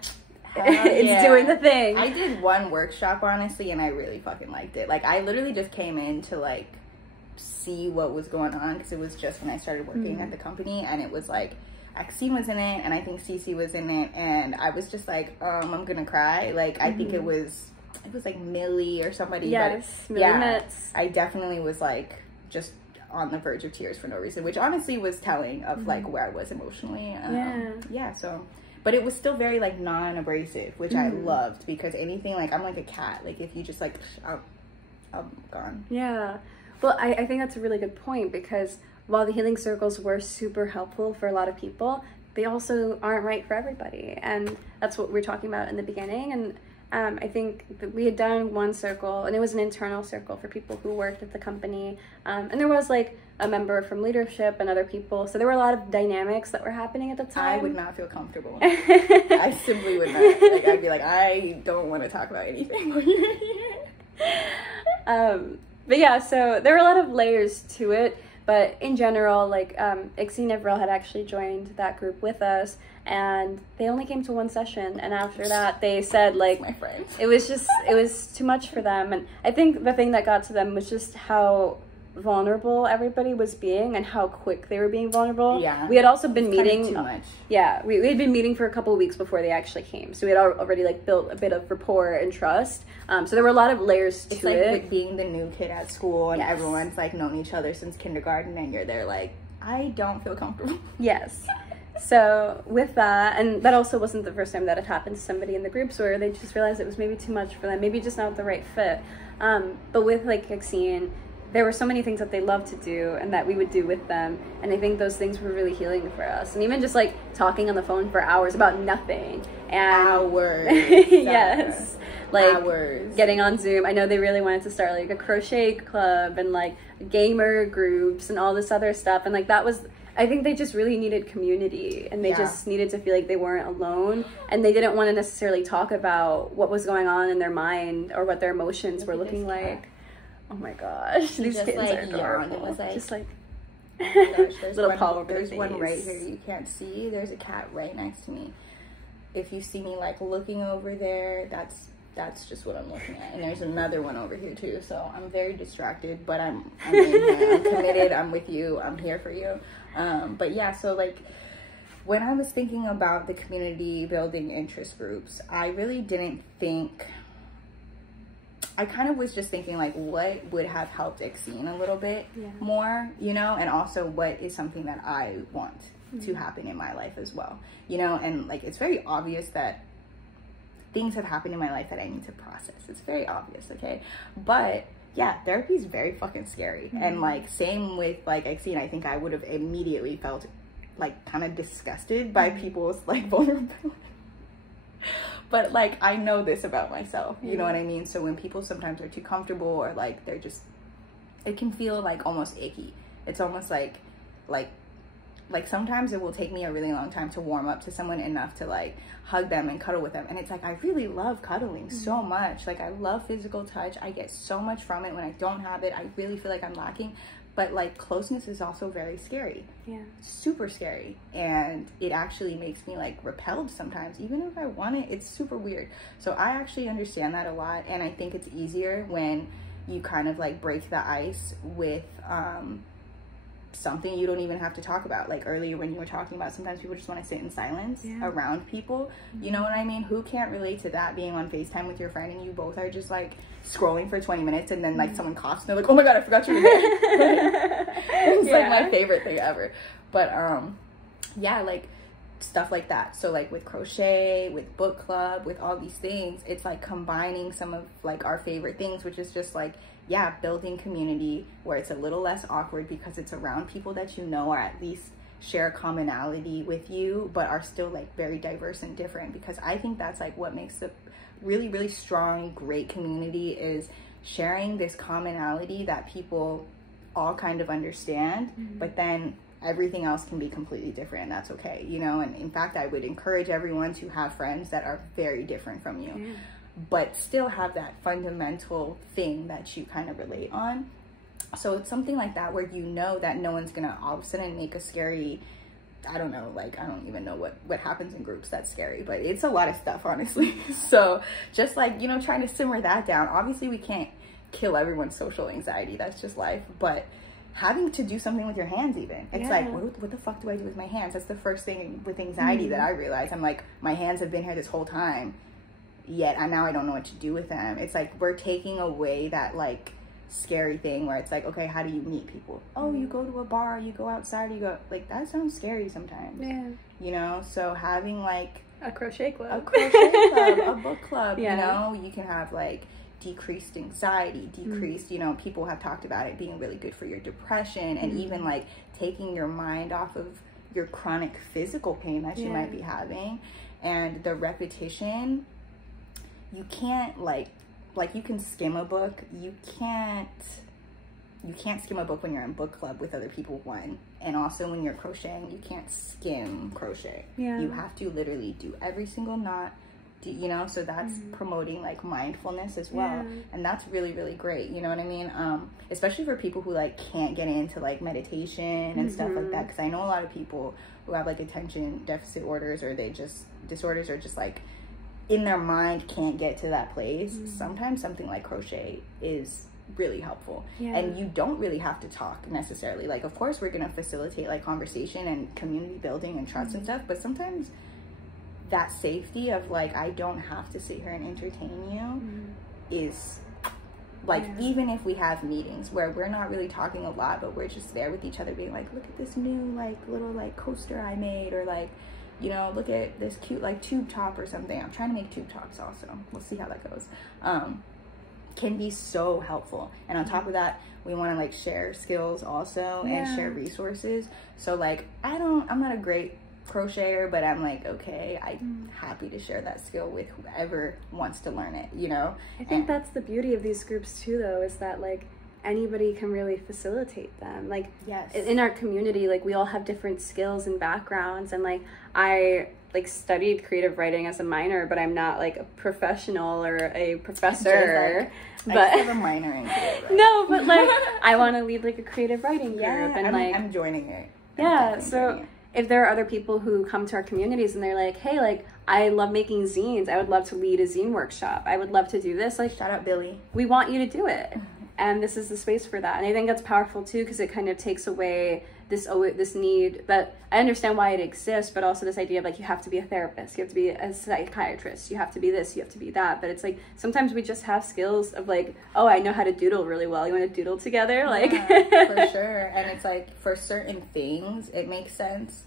it's doing the thing. I did one workshop, honestly, and I really fucking liked it. Like, I literally just came in to like see what was going on, because it was just when I started working at the company, and it was like Axine was in it, and I think Cece was in it, and I was just like, I'm gonna cry. Like, I think it was like Millie or somebody. Yes, but Millie Metz. I definitely was like just on the verge of tears for no reason, which honestly was telling of like where I was emotionally. So, but it was still very like non-abrasive, which I loved, because anything, like, I'm like a cat, like if you just like, I'm gone. Yeah, well, I think that's a really good point, because while the healing circles were super helpful for a lot of people, they also aren't right for everybody, and that's what we were talking about in the beginning. And I think that we had done one circle, and it was an internal circle for people who worked at the company. And there was like a member from leadership and other people. So there were a lot of dynamics that were happening at the time. I would not feel comfortable. I simply would not. Like, I'd be like, I don't want to talk about anything while you're here. But yeah, so there were a lot of layers to it. But in general, like, Ixie and Avril had actually joined that group with us, and they only came to one session, and after that, they said, like, my friends. it was too much for them, and I think the thing that got to them was just how vulnerable everybody was being and how quick they were being vulnerable. Yeah. We had also been meeting too much. Yeah, we had been meeting for a couple of weeks before they actually came, so we had already like built a bit of rapport and trust. So there were a lot of layers to it. It's like being the new kid at school, and yes. everyone's like known each other since kindergarten, and you're there like, I don't feel comfortable. Yes. So with that, and that also wasn't the first time that had happened to somebody in the groups where they just realized it was maybe too much for them, maybe just not the right fit. But with like Ixie, there were so many things that they loved to do and that we would do with them, and I think those things were really healing for us. And even just like talking on the phone for hours about nothing and hours. Yes, like hours. Getting on Zoom. I know they really wanted to start like a crochet club and like gamer groups and all this other stuff, and like that was, I think they just really needed community, and they just needed to feel like they weren't alone, and they didn't want to necessarily talk about what was going on in their mind or what their emotions were looking like. Oh my gosh, these kittens like, are adorable. It was like, just like, oh my gosh, there's little one, paw over there's the one face. right here you can't see. There's a cat right next to me. If you see me like looking over there, that's just what I'm looking at. And there's another one over here too. So I'm very distracted, but I'm in here. I'm committed. I'm with you. I'm here for you. But yeah, so like when I was thinking about the community building interest groups, I really didn't think. I kind of was just thinking like what would have helped Ixie a little bit more, you know, and also what is something that I want to happen in my life as well, you know. And like it's very obvious that things have happened in my life that I need to process. It's very obvious, okay? But yeah, therapy is very fucking scary. And like same with like Ixie, I think I would have immediately felt like kind of disgusted by people's like vulnerability. But like I know this about myself, you know what I mean? So when people sometimes are too comfortable or like they're just, it can feel like almost icky. It's almost like sometimes it will take me a really long time to warm up to someone enough to like hug them and cuddle with them. And it's like I really love cuddling so much. Like I love physical touch. I get so much from it. When I don't have it, I really feel like I'm lacking. But like closeness is also very scary. Yeah. Super scary. And it actually makes me like repelled sometimes. Even if I want it, it's super weird. So I actually understand that a lot. And I think it's easier when you kind of like break the ice with something you don't even have to talk about. Like earlier when you were talking about sometimes people just want to sit in silence around people. You know what I mean? Who can't relate to that, being on FaceTime with your friend and you both are just like scrolling for 20 minutes and then like someone coughs and they're like, oh my god, I forgot you were there. It's like my favorite thing ever. But yeah, like stuff like that. So like with crochet, with book club, with all these things, it's like combining some of like our favorite things, which is just like building community where it's a little less awkward because it's around people that you know, or at least share commonality with you, but are still like very diverse and different. Because I think that's like what makes a really, really strong, great community, is sharing this commonality that people all kind of understand, but then everything else can be completely different, and that's okay, you know. And in fact, I would encourage everyone to have friends that are very different from you, but still have that fundamental thing that you kind of relate on. So it's something like that where you know that no one's gonna all of a sudden make a scary, I don't know, like I don't even know what happens in groups that's scary, but it's a lot of stuff, honestly. So just like, you know, trying to simmer that down. Obviously we can't kill everyone's social anxiety, that's just life, but having to do something with your hands even, it's like what the fuck do I do with my hands? That's the first thing with anxiety that I realize. I'm like, my hands have been here this whole time, yet now I don't know what to do with them. It's like we're taking away that like scary thing where it's like, okay, how do you meet people? Oh, you go to a bar, you go outside, you go, like that sounds scary sometimes. You know, so having like a crochet club, a book club, you know, you can have like decreased anxiety, decreased, you know, people have talked about it being really good for your depression, and even like taking your mind off of your chronic physical pain that you might be having. And the repetition, you can't like you can skim a book. You can't skim a book when you're in book club with other people, one. And also when you're crocheting, you can't skim crochet. Yeah. You have to literally do every single knot, you know, so that's promoting like mindfulness as well. Yeah. And that's really, really great, you know what I mean? Especially for people who like can't get into like meditation and stuff like that, because I know a lot of people who have like attention deficit orders, or they just disorders, or just like in their mind can't get to that place. Sometimes something like crochet is really helpful. Yeah. And you don't really have to talk necessarily. Like, of course we're gonna facilitate like conversation and community building and trust and stuff, but sometimes that safety of like, I don't have to sit here and entertain you is like, even if we have meetings where we're not really talking a lot, but we're just there with each other being like, look at this new like little like coaster I made, or like, you know, look at this cute like tube top or something. I'm trying to make tube tops also. We'll see how that goes. Can be so helpful. And on top of that, we want to like share skills also and share resources. So like, I'm not a great crocheter, but I'm like, okay, I'm happy to share that skill with whoever wants to learn it, you know? I think that's the beauty of these groups too, though, is that like anybody can really facilitate them. Like, in our community, like we all have different skills and backgrounds, and like I like studied creative writing as a minor, but I'm not like a professional or a professor. Like, I have a minor in creative writing. No, but like I want to lead like a creative writing group, and I'm joining it. So if there are other people who come to our communities and they're like, hey, like I love making zines, I would love to lead a zine workshop, I would love to do this, like shout out Billy, we want you to do it. And this is the space for that. And I think that's powerful too, because it kind of takes away this need that I understand why it exists, but also this idea of like, you have to be a therapist, you have to be a psychiatrist, you have to be this, you have to be that. But it's like, sometimes we just have skills of like, oh, I know how to doodle really well, you want to doodle together? Like, for sure. And it's like, for certain things, it makes sense.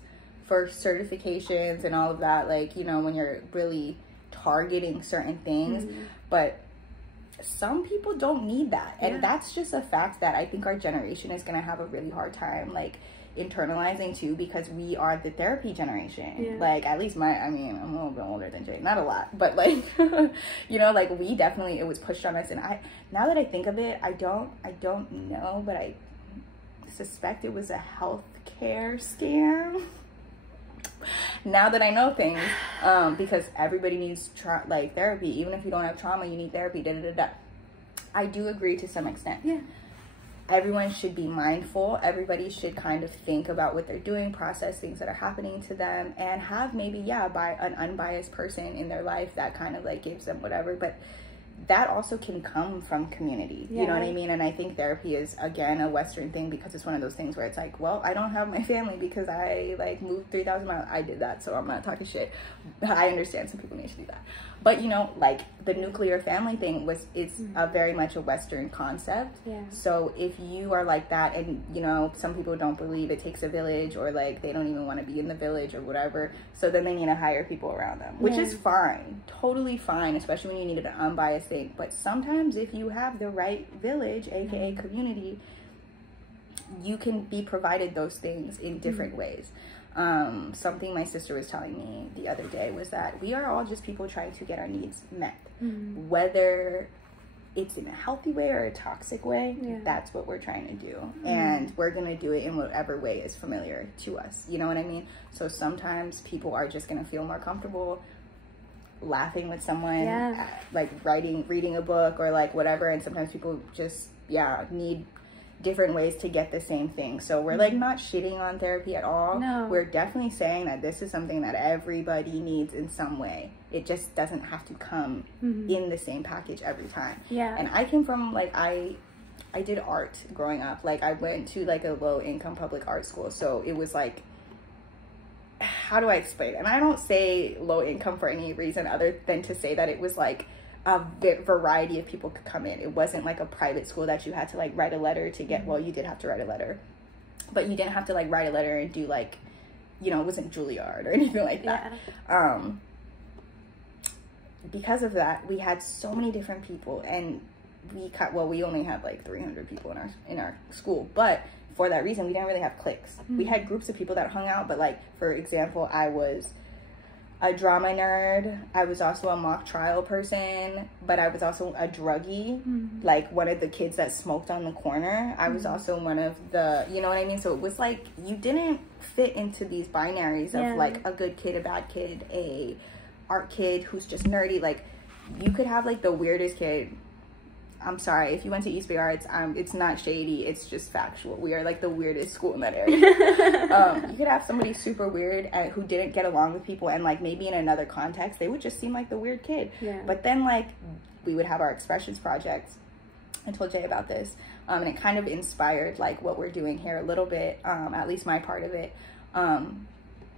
For certifications and all of that, like, you know, when you're really targeting certain things, but some people don't need that. And that's just a fact that I think our generation is going to have a really hard time like internalizing too, because we are the therapy generation. Like, at least I'm a little bit older than Jay, not a lot, but like you know, like we definitely, it was pushed on us. And now that I think of it, I don't know, but I suspect it was a healthcare scam. Now that I know things, because everybody needs like therapy. Even if you don't have trauma, you need therapy. I do agree to some extent. Everyone should be mindful. Everybody should kind of think about what they're doing, process things that are happening to them, and have maybe by an unbiased person in their life that kind of like gives them whatever. But that also can come from community, you know what I mean? And I think therapy is, again, a Western thing, because it's one of those things where it's like, well, I don't have my family because I like moved 3,000 miles. I did that, so I'm not talking shit. I understand some people need to do that. But, you know, like the nuclear family thing is a very much a Western concept. So if you are like that, and, you know, some people don't believe it takes a village, or like they don't even want to be in the village or whatever, so then they need to hire people around them, which is fine, totally fine, especially when you need an unbiased thing. But sometimes if you have the right village, aka community, you can be provided those things in different ways. Something my sister was telling me the other day was that we are all just people trying to get our needs met, whether it's in a healthy way or a toxic way. That's what we're trying to do, and we're gonna do it in whatever way is familiar to us, you know what I mean? So sometimes people are just gonna feel more comfortable laughing with someone, like reading a book or like whatever, and sometimes people just need different ways to get the same thing. So we're like not shitting on therapy at all. We're definitely saying that this is something that everybody needs in some way. It just doesn't have to come in the same package every time. And I came from like, I did art growing up. Like I went to like a low income public art school, so it was like, how do I explain it? And I don't say low income for any reason other than to say that it was like a variety of people could come in. It wasn't like a private school that you had to like write a letter to get. Well, you did have to write a letter, but you didn't have to like write a letter and do like, you know, it wasn't Juilliard or anything like that. Because of that, we had so many different people, and we only had like 300 people in our school, but for that reason, we didn't really have cliques. We had groups of people that hung out, but like, for example, I was a drama nerd. I was also a mock trial person, but I was also a druggie, like one of the kids that smoked on the corner. I was also one of the, you know what I mean? So it was like you didn't fit into these binaries of like a good kid, a bad kid, a art kid who's just nerdy. Like you could have like the weirdest kid. I'm sorry, if you went to East Bay Arts, it's not shady, it's just factual. We are like the weirdest school in that area. You could have somebody super weird who didn't get along with people, and like maybe in another context, they would just seem like the weird kid. But then like we would have our expressions projects. I told Jay about this, and it kind of inspired like what we're doing here a little bit, at least my part of it,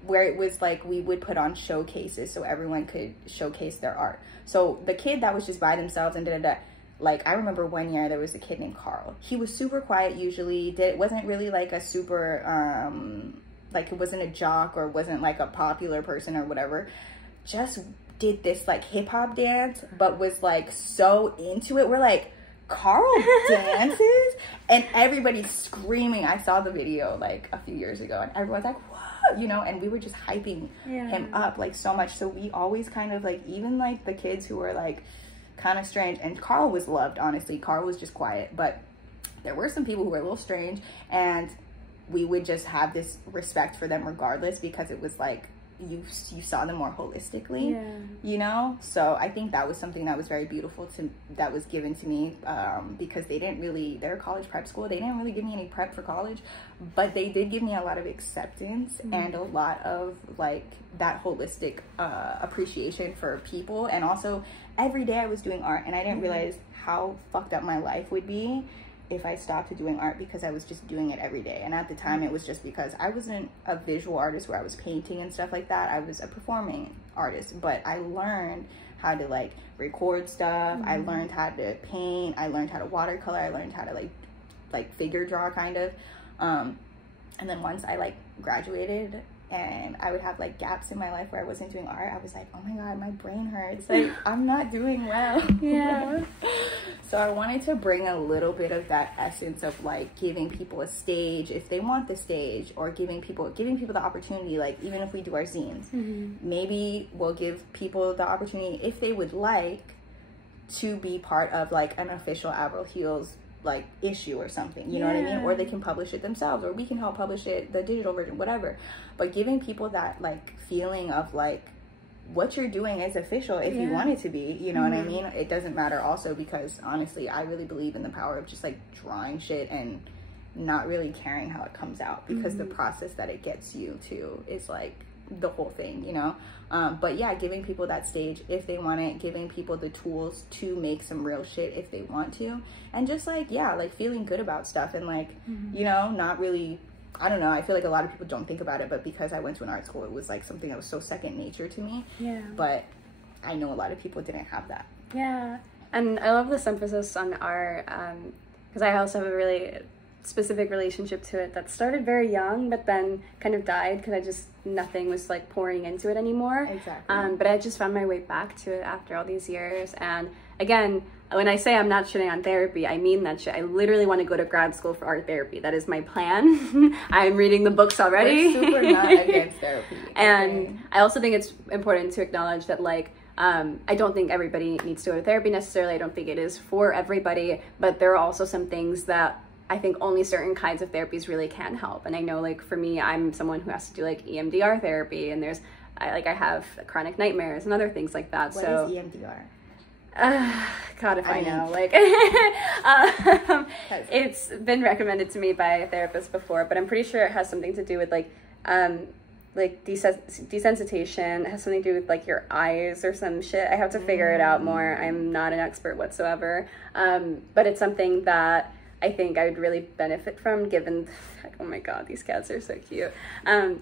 where it was like we would put on showcases so everyone could showcase their art. So the kid that was just by themselves and like I remember one year there was a kid named Carl. He was super quiet usually. Wasn't really like a super like it wasn't a jock or wasn't like a popular person or whatever. Just did this like hip hop dance, but was like so into it. We're like, Carl dances, and everybody's screaming. I saw the video like a few years ago, and everyone's like, what? You know, and we were just hyping him up like so much. So we always kind of like, even like the kids who were like kind of strange, and Carl was loved, honestly. Carl was just quiet, but there were some people who were a little strange, and we would just have this respect for them regardless, because it was like you saw them more holistically, you know. So I think that was something that was very beautiful that was given to me, because they're a college prep school. They didn't really give me any prep for college, but they did give me a lot of acceptance and a lot of like that holistic appreciation for people. And also every day I was doing art, and I didn't realize how fucked up my life would be if I stopped doing art, because I was just doing it every day. And at the time it was just because I wasn't a visual artist where I was painting and stuff like that. I was a performing artist, but I learned how to like record stuff. I learned how to paint. I learned how to watercolor. I learned how to like figure draw kind of. And then once I like graduated and I would have like gaps in my life where I wasn't doing art, I was like, oh my God, my brain hurts. Like I'm not doing well. So I wanted to bring a little bit of that essence of like giving people a stage if they want the stage, or giving people the opportunity. Like even if we do our zines, maybe we'll give people the opportunity, if they would like, to be part of like an official Avril Heals like issue or something, you know what I mean? Or they can publish it themselves, or we can help publish it, the digital version, whatever. But giving people that like feeling of like what you're doing is official if you want it to be, you know what I mean? It doesn't matter also, because honestly I really believe in the power of just like drawing shit and not really caring how it comes out, because the process that it gets you to is like the whole thing, you know. But yeah, giving people that stage if they want it, giving people the tools to make some real shit if they want to, and just like like feeling good about stuff, and like you know, not really, I don't know, I feel like a lot of people don't think about it, but because I went to an art school, it was like something that was so second nature to me. But I know a lot of people didn't have that. And I love this emphasis on art, because I also have a really specific relationship to it that started very young, but then kind of died because nothing was like pouring into it anymore. But I just found my way back to it after all these years. And again, when I say I'm not shitting on therapy, I mean that shit. I literally want to go to grad school for art therapy. That is my plan. I'm reading the books already. We're super not against therapy. And I also think it's important to acknowledge that like I don't think everybody needs to go to therapy necessarily. I don't think it is for everybody, but there are also some things that I think only certain kinds of therapies really can help. And I know like for me, I'm someone who has to do like EMDR therapy, and I have chronic nightmares and other things like that. What is EMDR? God, if I know, like, it's been recommended to me by a therapist before, but I'm pretty sure it has something to do with like desensitization. It has something to do with like your eyes or some shit. I have to figure it out more. I'm not an expert whatsoever. But it's something that I think I would really benefit from, given the fact, oh my God, these cats are so cute.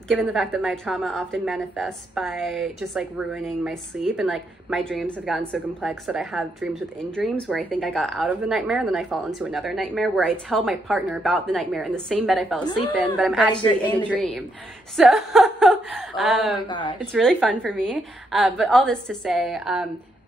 Given the fact that my trauma often manifests by just like ruining my sleep, and like my dreams have gotten so complex that I have dreams within dreams where I think I got out of the nightmare and then I fall into another nightmare where I tell my partner about the nightmare in the same bed I fell asleep in, but I'm actually in a dream. So oh my gosh. It's really fun for me. But all this to say,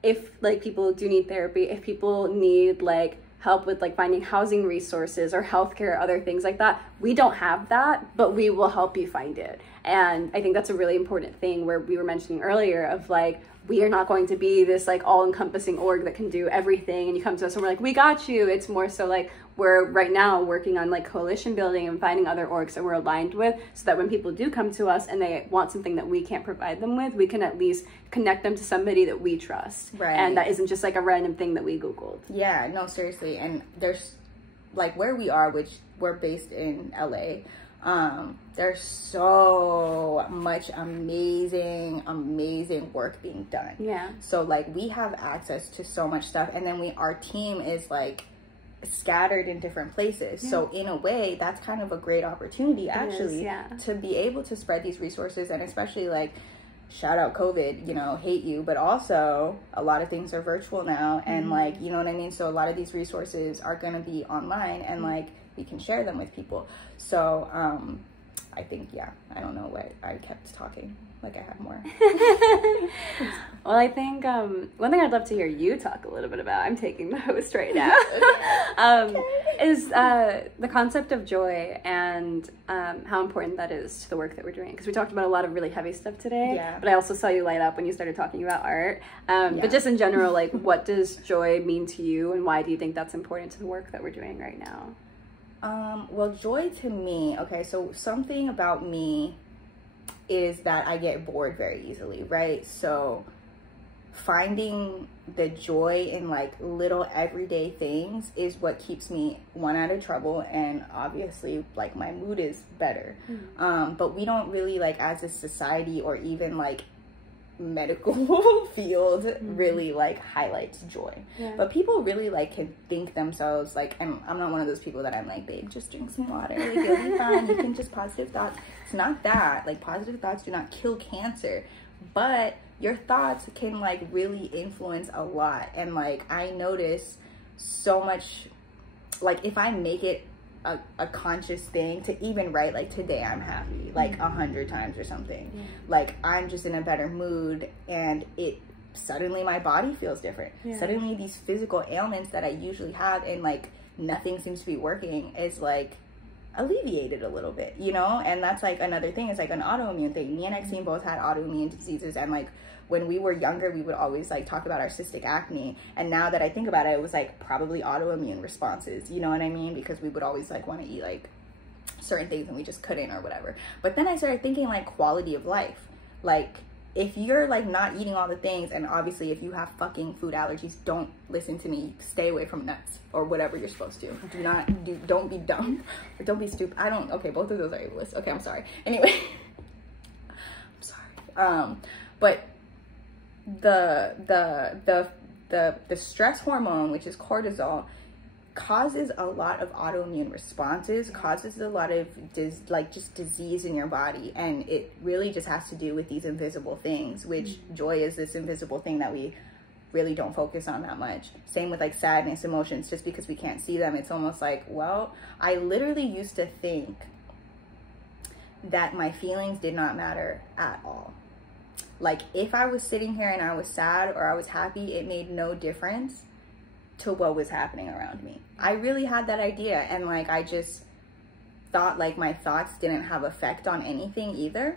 if like people do need therapy, if people need like help with like finding housing resources or healthcare, other things like that. We don't have that, but we will help you find it. And I think that's a really important thing where we were mentioning earlier of like, we are not going to be this like all-encompassing org that can do everything, and you come to us and we're like, we got you. It's more so like we're right now working on like coalition building and finding other orgs that we're aligned with, so that when people do come to us and they want something that we can't provide them with, we can at least connect them to somebody that we trust. Right. And that isn't just like a random thing that we Googled. Yeah, no, seriously. And there's like where we are, which we're based in LA, there's so much amazing work being done. Yeah. So like we have access to so much stuff, and then our team is like scattered in different places. Yeah. So in a way, that's kind of a great opportunity actually to be able to spread these resources, and especially like shout out COVID, you know, hate you, but also a lot of things are virtual now, and like, you know what I mean? So a lot of these resources are going to be online, and like we can share them with people. So I think, yeah, I don't know why I kept talking like I had more. Well, I think one thing I'd love to hear you talk a little bit about, I'm taking the host right now, is the concept of joy and how important that is to the work that we're doing. Because we talked about a lot of really heavy stuff today, but I also saw you light up when you started talking about art. But just in general, like, what does joy mean to you, and why do you think that's important to the work that we're doing right now? Well, joy to me, okay, so something about me is that I get bored very easily, right? So finding the joy in like little everyday things is what keeps me, one, out of trouble, and obviously like my mood is better. But we don't really, like, as a society or even like medical field, really like highlights joy. But people really like can think themselves like, and I'm not one of those people that I'm like, babe, just drink some water, like, you'll be fine, you can just positive thoughts. It's not that. Like, positive thoughts do not kill cancer, but your thoughts can like really influence a lot. And like I notice so much, like if I make it a conscious thing to even write like today I'm happy like 100 times or something, like I'm just in a better mood, and it suddenly my body feels different. Suddenly these physical ailments that I usually have and like nothing seems to be working is like alleviated a little bit, you know? And that's like another thing, is like an autoimmune thing. Me and Exene both had autoimmune diseases, and like when we were younger, we would always like talk about our cystic acne. And now that I think about it, it was like probably autoimmune responses, you know what I mean? Because we would always like want to eat like certain things and we just couldn't or whatever. But then I started thinking like quality of life. Like if you're like not eating all the things, and obviously if you have fucking food allergies, don't listen to me. Stay away from nuts or whatever you're supposed to. Don't be dumb. Or don't be stupid. Okay, both of those are ableist. Okay, I'm sorry. Anyway, I'm sorry. But the stress hormone, which is cortisol, causes a lot of autoimmune responses, causes a lot of just disease in your body. And it really just has to do with these invisible things, which joy is this invisible thing that we really don't focus on that much. Same with like sadness, emotions. Just because we can't see them, it's almost like, well, I literally used to think that my feelings did not matter at all. Like if I was sitting here and I was sad or I was happy, it made no difference to what was happening around me. I really had that idea, and like I just thought like my thoughts didn't have effect on anything either.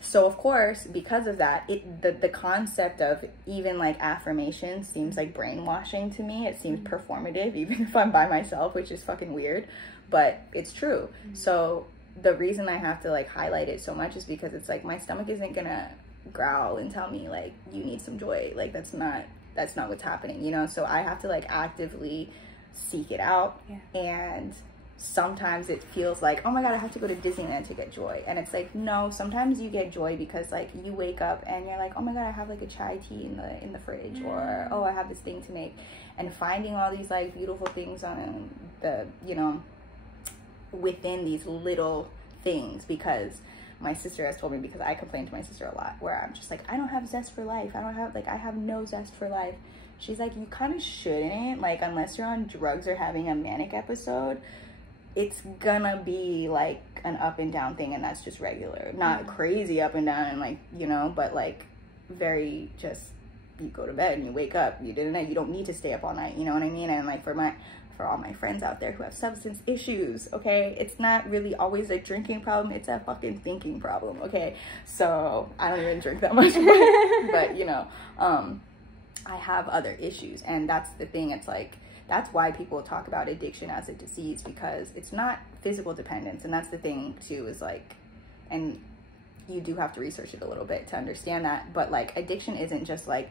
So of course, because of that, the concept of even like affirmation seems like brainwashing to me. It seems performative, even if I'm by myself, which is fucking weird, but it's true. So the reason I have to like highlight it so much is because it's like my stomach isn't gonna growl and tell me like you need some joy. Like that's not what's happening, you know? So I have to like actively seek it out. And sometimes it feels like, oh my god, I have to go to Disneyland to get joy. And it's like, no, sometimes you get joy because like you wake up and you're like, oh my god, I have like a chai tea in the fridge, or oh, I have this thing to make. And finding all these like beautiful things on the, you know, within these little things. Because my sister has told me, because I complain to my sister a lot, where I'm just like, I don't have zest for life. I have no zest for life. She's like, you kind of shouldn't, like, unless you're on drugs or having a manic episode, it's gonna be like an up and down thing, and that's just regular. Not crazy up and down and like, you know, but like very just you go to bed and you wake up, you don't need to stay up all night, you know what I mean? And like for all my friends out there who have substance issues, okay, it's not really always a drinking problem, it's a fucking thinking problem, okay? So I don't even drink that much, but you know, I have other issues, and that's the thing. It's like, that's why people talk about addiction as a disease, because it's not physical dependence. And that's the thing too, is like, and you do have to research it a little bit to understand that, but like addiction isn't just like,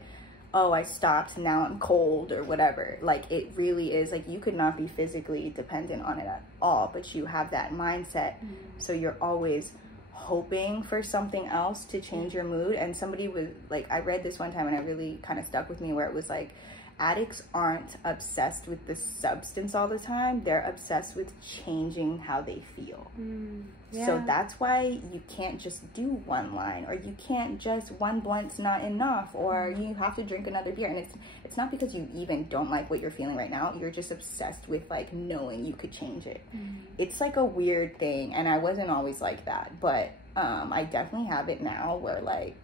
oh, I stopped, now I'm cold or whatever. Like it really is like, you could not be physically dependent on it at all, but you have that mindset. So you're always hoping for something else to change your mood. And somebody was like, I read this one time and it really kind of stuck with me, where it was like, addicts aren't obsessed with the substance all the time, they're obsessed with changing how they feel. Yeah. So that's why you can't just do one line, or you can't just, one blunt's not enough, or you have to drink another beer. And it's not because you even don't like what you're feeling right now, you're just obsessed with like knowing you could change it. It's like a weird thing, and I wasn't always like that, but I definitely have it now, where like,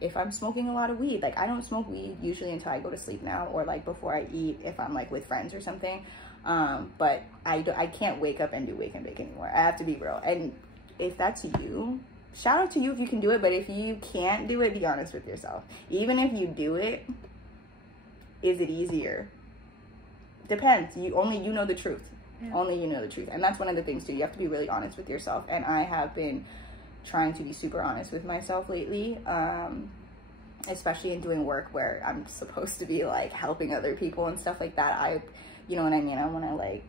if I'm smoking a lot of weed, like I don't smoke weed usually until I go to sleep now, or like before I eat if I'm like with friends or something. But I can't wake up and do wake and bake anymore. I have to be real. And if that's you, shout out to you if you can do it. But if you can't do it, be honest with yourself. Even if you do it, is it easier? Depends. You know the truth. Yeah. Only you know the truth. And that's one of the things too. You have to be really honest with yourself. And I have been trying to be super honest with myself lately, especially in doing work where I'm supposed to be like helping other people and stuff like that. You know what I mean? I want to like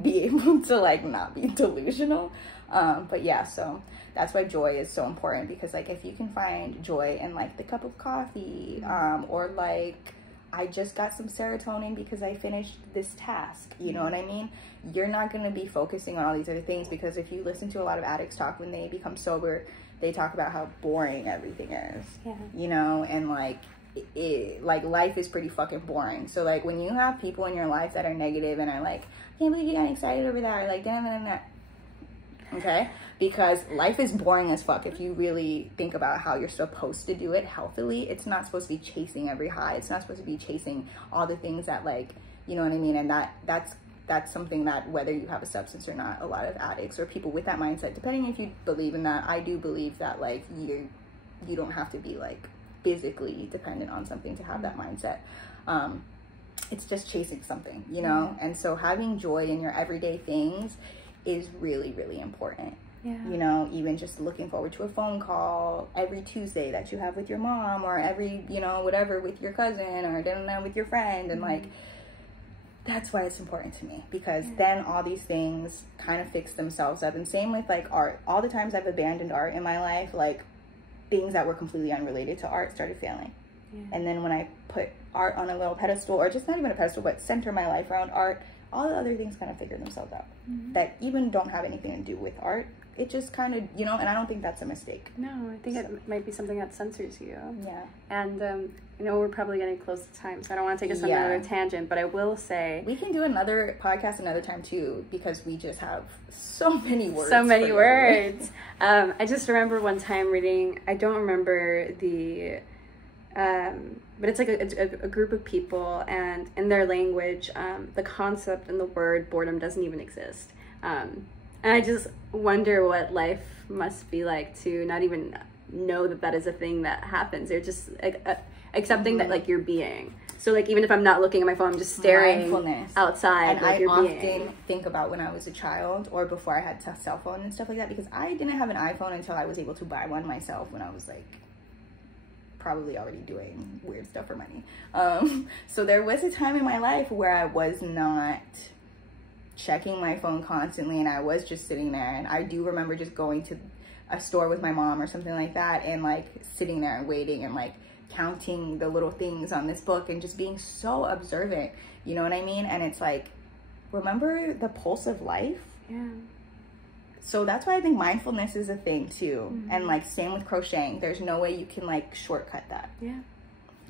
be able to like not be delusional. But yeah, so that's why joy is so important, because like if you can find joy in like the cup of coffee, or like I just got some serotonin because I finished this task, you know what I mean? You're not going to be focusing on all these other things, because if you listen to a lot of addicts talk when they become sober, they talk about how boring everything is, you know, and like, like life is pretty fucking boring. So like when you have people in your life that are negative and are like, I can't believe you got excited over that, or like, okay, because life is boring as fuck. If you really think about how you're supposed to do it healthily, it's not supposed to be chasing every high. It's not supposed to be chasing all the things that like, you know what I mean? And that's something that, whether you have a substance or not, a lot of addicts or people with that mindset, depending if you believe in that, I do believe that like you don't have to be like physically dependent on something to have that mindset. It's just chasing something, you know? And so having joy in your everyday things is really, really important. You know, even just looking forward to a phone call every Tuesday that you have with your mom, or every, you know, whatever, with your cousin, or with your friend. And like, that's why it's important to me, because then all these things kind of fix themselves up. And same with like art. All the times I've abandoned art in my life, like things that were completely unrelated to art started failing. And then when I put art on a little pedestal, or just not even a pedestal, but center my life around art, all the other things kind of figure themselves out that even don't have anything to do with art. It just kind of, you know, and I don't think that's a mistake. No, I think it might be something that censors you. And, you know, we're probably getting close to time, so I don't want to take us on another tangent, but I will say, we can do another podcast another time too, because we just have so many words. So many words. I just remember one time reading, I don't remember the, but it's like a group of people, and in their language, the concept and the word boredom doesn't even exist. And I just wonder what life must be like to not even know that that is a thing that happens. They're just accepting that like you're being. So like even if I'm not looking at my phone, I'm just staring outside. And like I often think about when I was a child, or before I had a cell phone and stuff like that, because I didn't have an iPhone until I was able to buy one myself when I was like probably already doing weird stuff for money. So there was a time in my life where I was not checking my phone constantly, and I was just sitting there. And I do remember just going to a store with my mom or something like that, and like sitting there and waiting and like counting the little things on this book and just being so observant, you know what I mean? And it's like, remember the pulse of life. So that's why I think mindfulness is a thing too. And like same with crocheting, there's no way you can like shortcut that.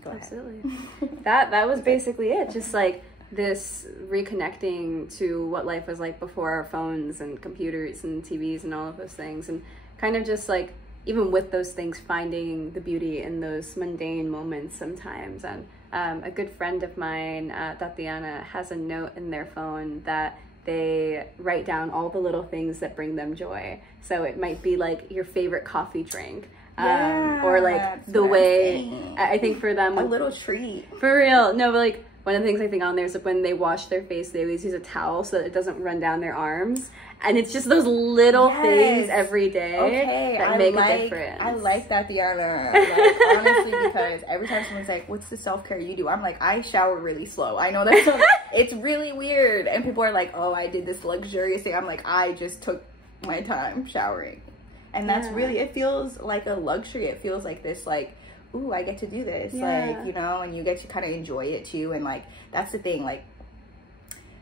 Go absolutely ahead. that was basically it. Just like this reconnecting to what life was like before our phones and computers and TVs and all of those things, and kind of just like even with those things, finding the beauty in those mundane moments sometimes. And a good friend of mine, Tatiana, has a note in their phone that they write down all the little things that bring them joy. So it might be like your favorite coffee drink, or like the way, I think for them, a little treat. For real. No, but like one of the things I think on there is that when they wash their face, they always use a towel so that it doesn't run down their arms. And it's just those little things every day that make a difference. I like that, Diana. Like, honestly, because every time someone's like, what's the self-care you do? I'm like, I shower really slow. I know that's it's really weird. And people are like, oh, I did this luxurious thing. I'm like, I just took my time showering. And that's really, it feels like a luxury. It feels like this, like, ooh, I get to do this. Like, you know, and you get to kind of enjoy it too. And like, that's the thing, like,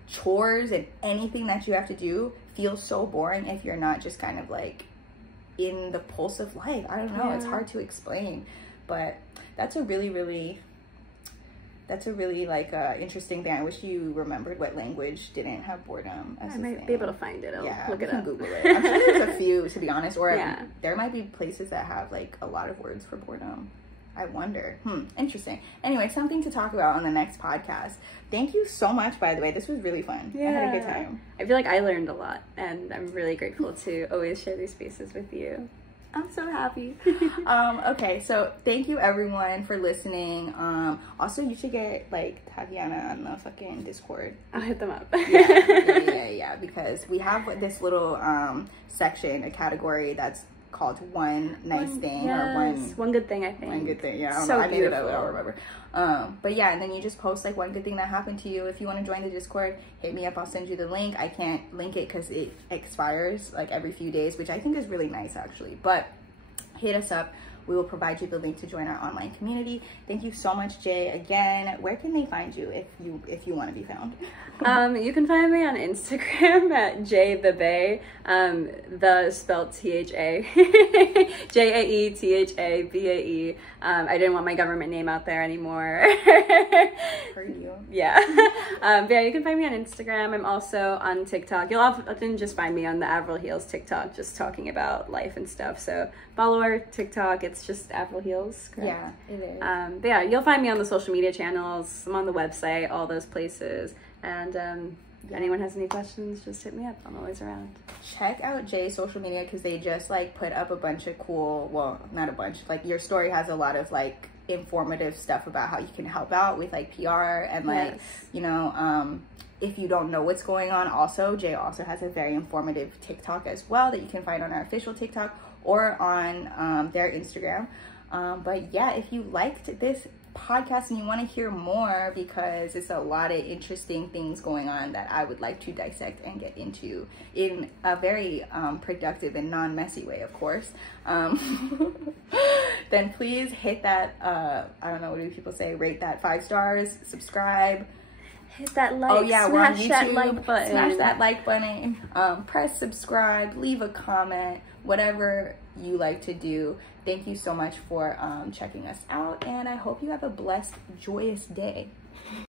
chores and anything that you have to do feels so boring if you're not just kind of like in the pulse of life. I don't know, it's hard to explain, but that's a really like interesting thing. I wish you remembered what language didn't have boredom as I might be able to find it. I'll look it up. Google it. I'm sure there's a few, to be honest, or there might be places that have like a lot of words for boredom. I wonder. Interesting. Anyway, something to talk about on the next podcast. Thank you so much, by the way. This was really fun. I had a good time. I feel like I learned a lot, and I'm really grateful to always share these spaces with you. I'm so happy. Okay, so thank you everyone for listening. Also, you should get like Tatiana on the fucking Discord. I'll hit them up. Yeah, because we have this little section, a category that's called one nice thing, or one good thing. I think one good thing. Yeah, I don't know. I made it up. I don't remember. But yeah, and then you just post like one good thing that happened to you. If you want to join the Discord, hit me up. I'll send you the link. I can't link it because it expires like every few days, which I think is really nice actually. But hit us up. We will provide you the link to join our online community. Thank you so much, Jay. Again, where can they find you if you want to be found? You can find me on Instagram at jthebay. The spelled T-H-A. Jaethabae. I didn't want my government name out there anymore. Heard you. Yeah. But yeah, you can find me on Instagram. I'm also on TikTok. You'll often just find me on the Avril Heals TikTok, just talking about life and stuff. So follow our TikTok. It's just Avril Heals, correct? Yeah, it is. But yeah, you'll find me on the social media channels. I'm on the website, all those places. And if anyone has any questions, just hit me up. I'm always around. Check out Jay's social media because they just like put up a bunch of cool, well, not a bunch, like your story has a lot of like informative stuff about how you can help out with like PR and like, you know, if you don't know what's going on, also Jay also has a very informative TikTok as well that you can find on our official TikTok or on their Instagram. But yeah, if you liked this podcast and you want to hear more, because it's a lot of interesting things going on that I would like to dissect and get into in a very productive and non-messy way, of course, then please hit that I don't know, what do people say, rate that 5 stars, subscribe, hit that like, we're on YouTube. That like button. Smash that like button, press subscribe, leave a comment, whatever you like to do. Thank you so much for checking us out, and I hope you have a blessed, joyous day.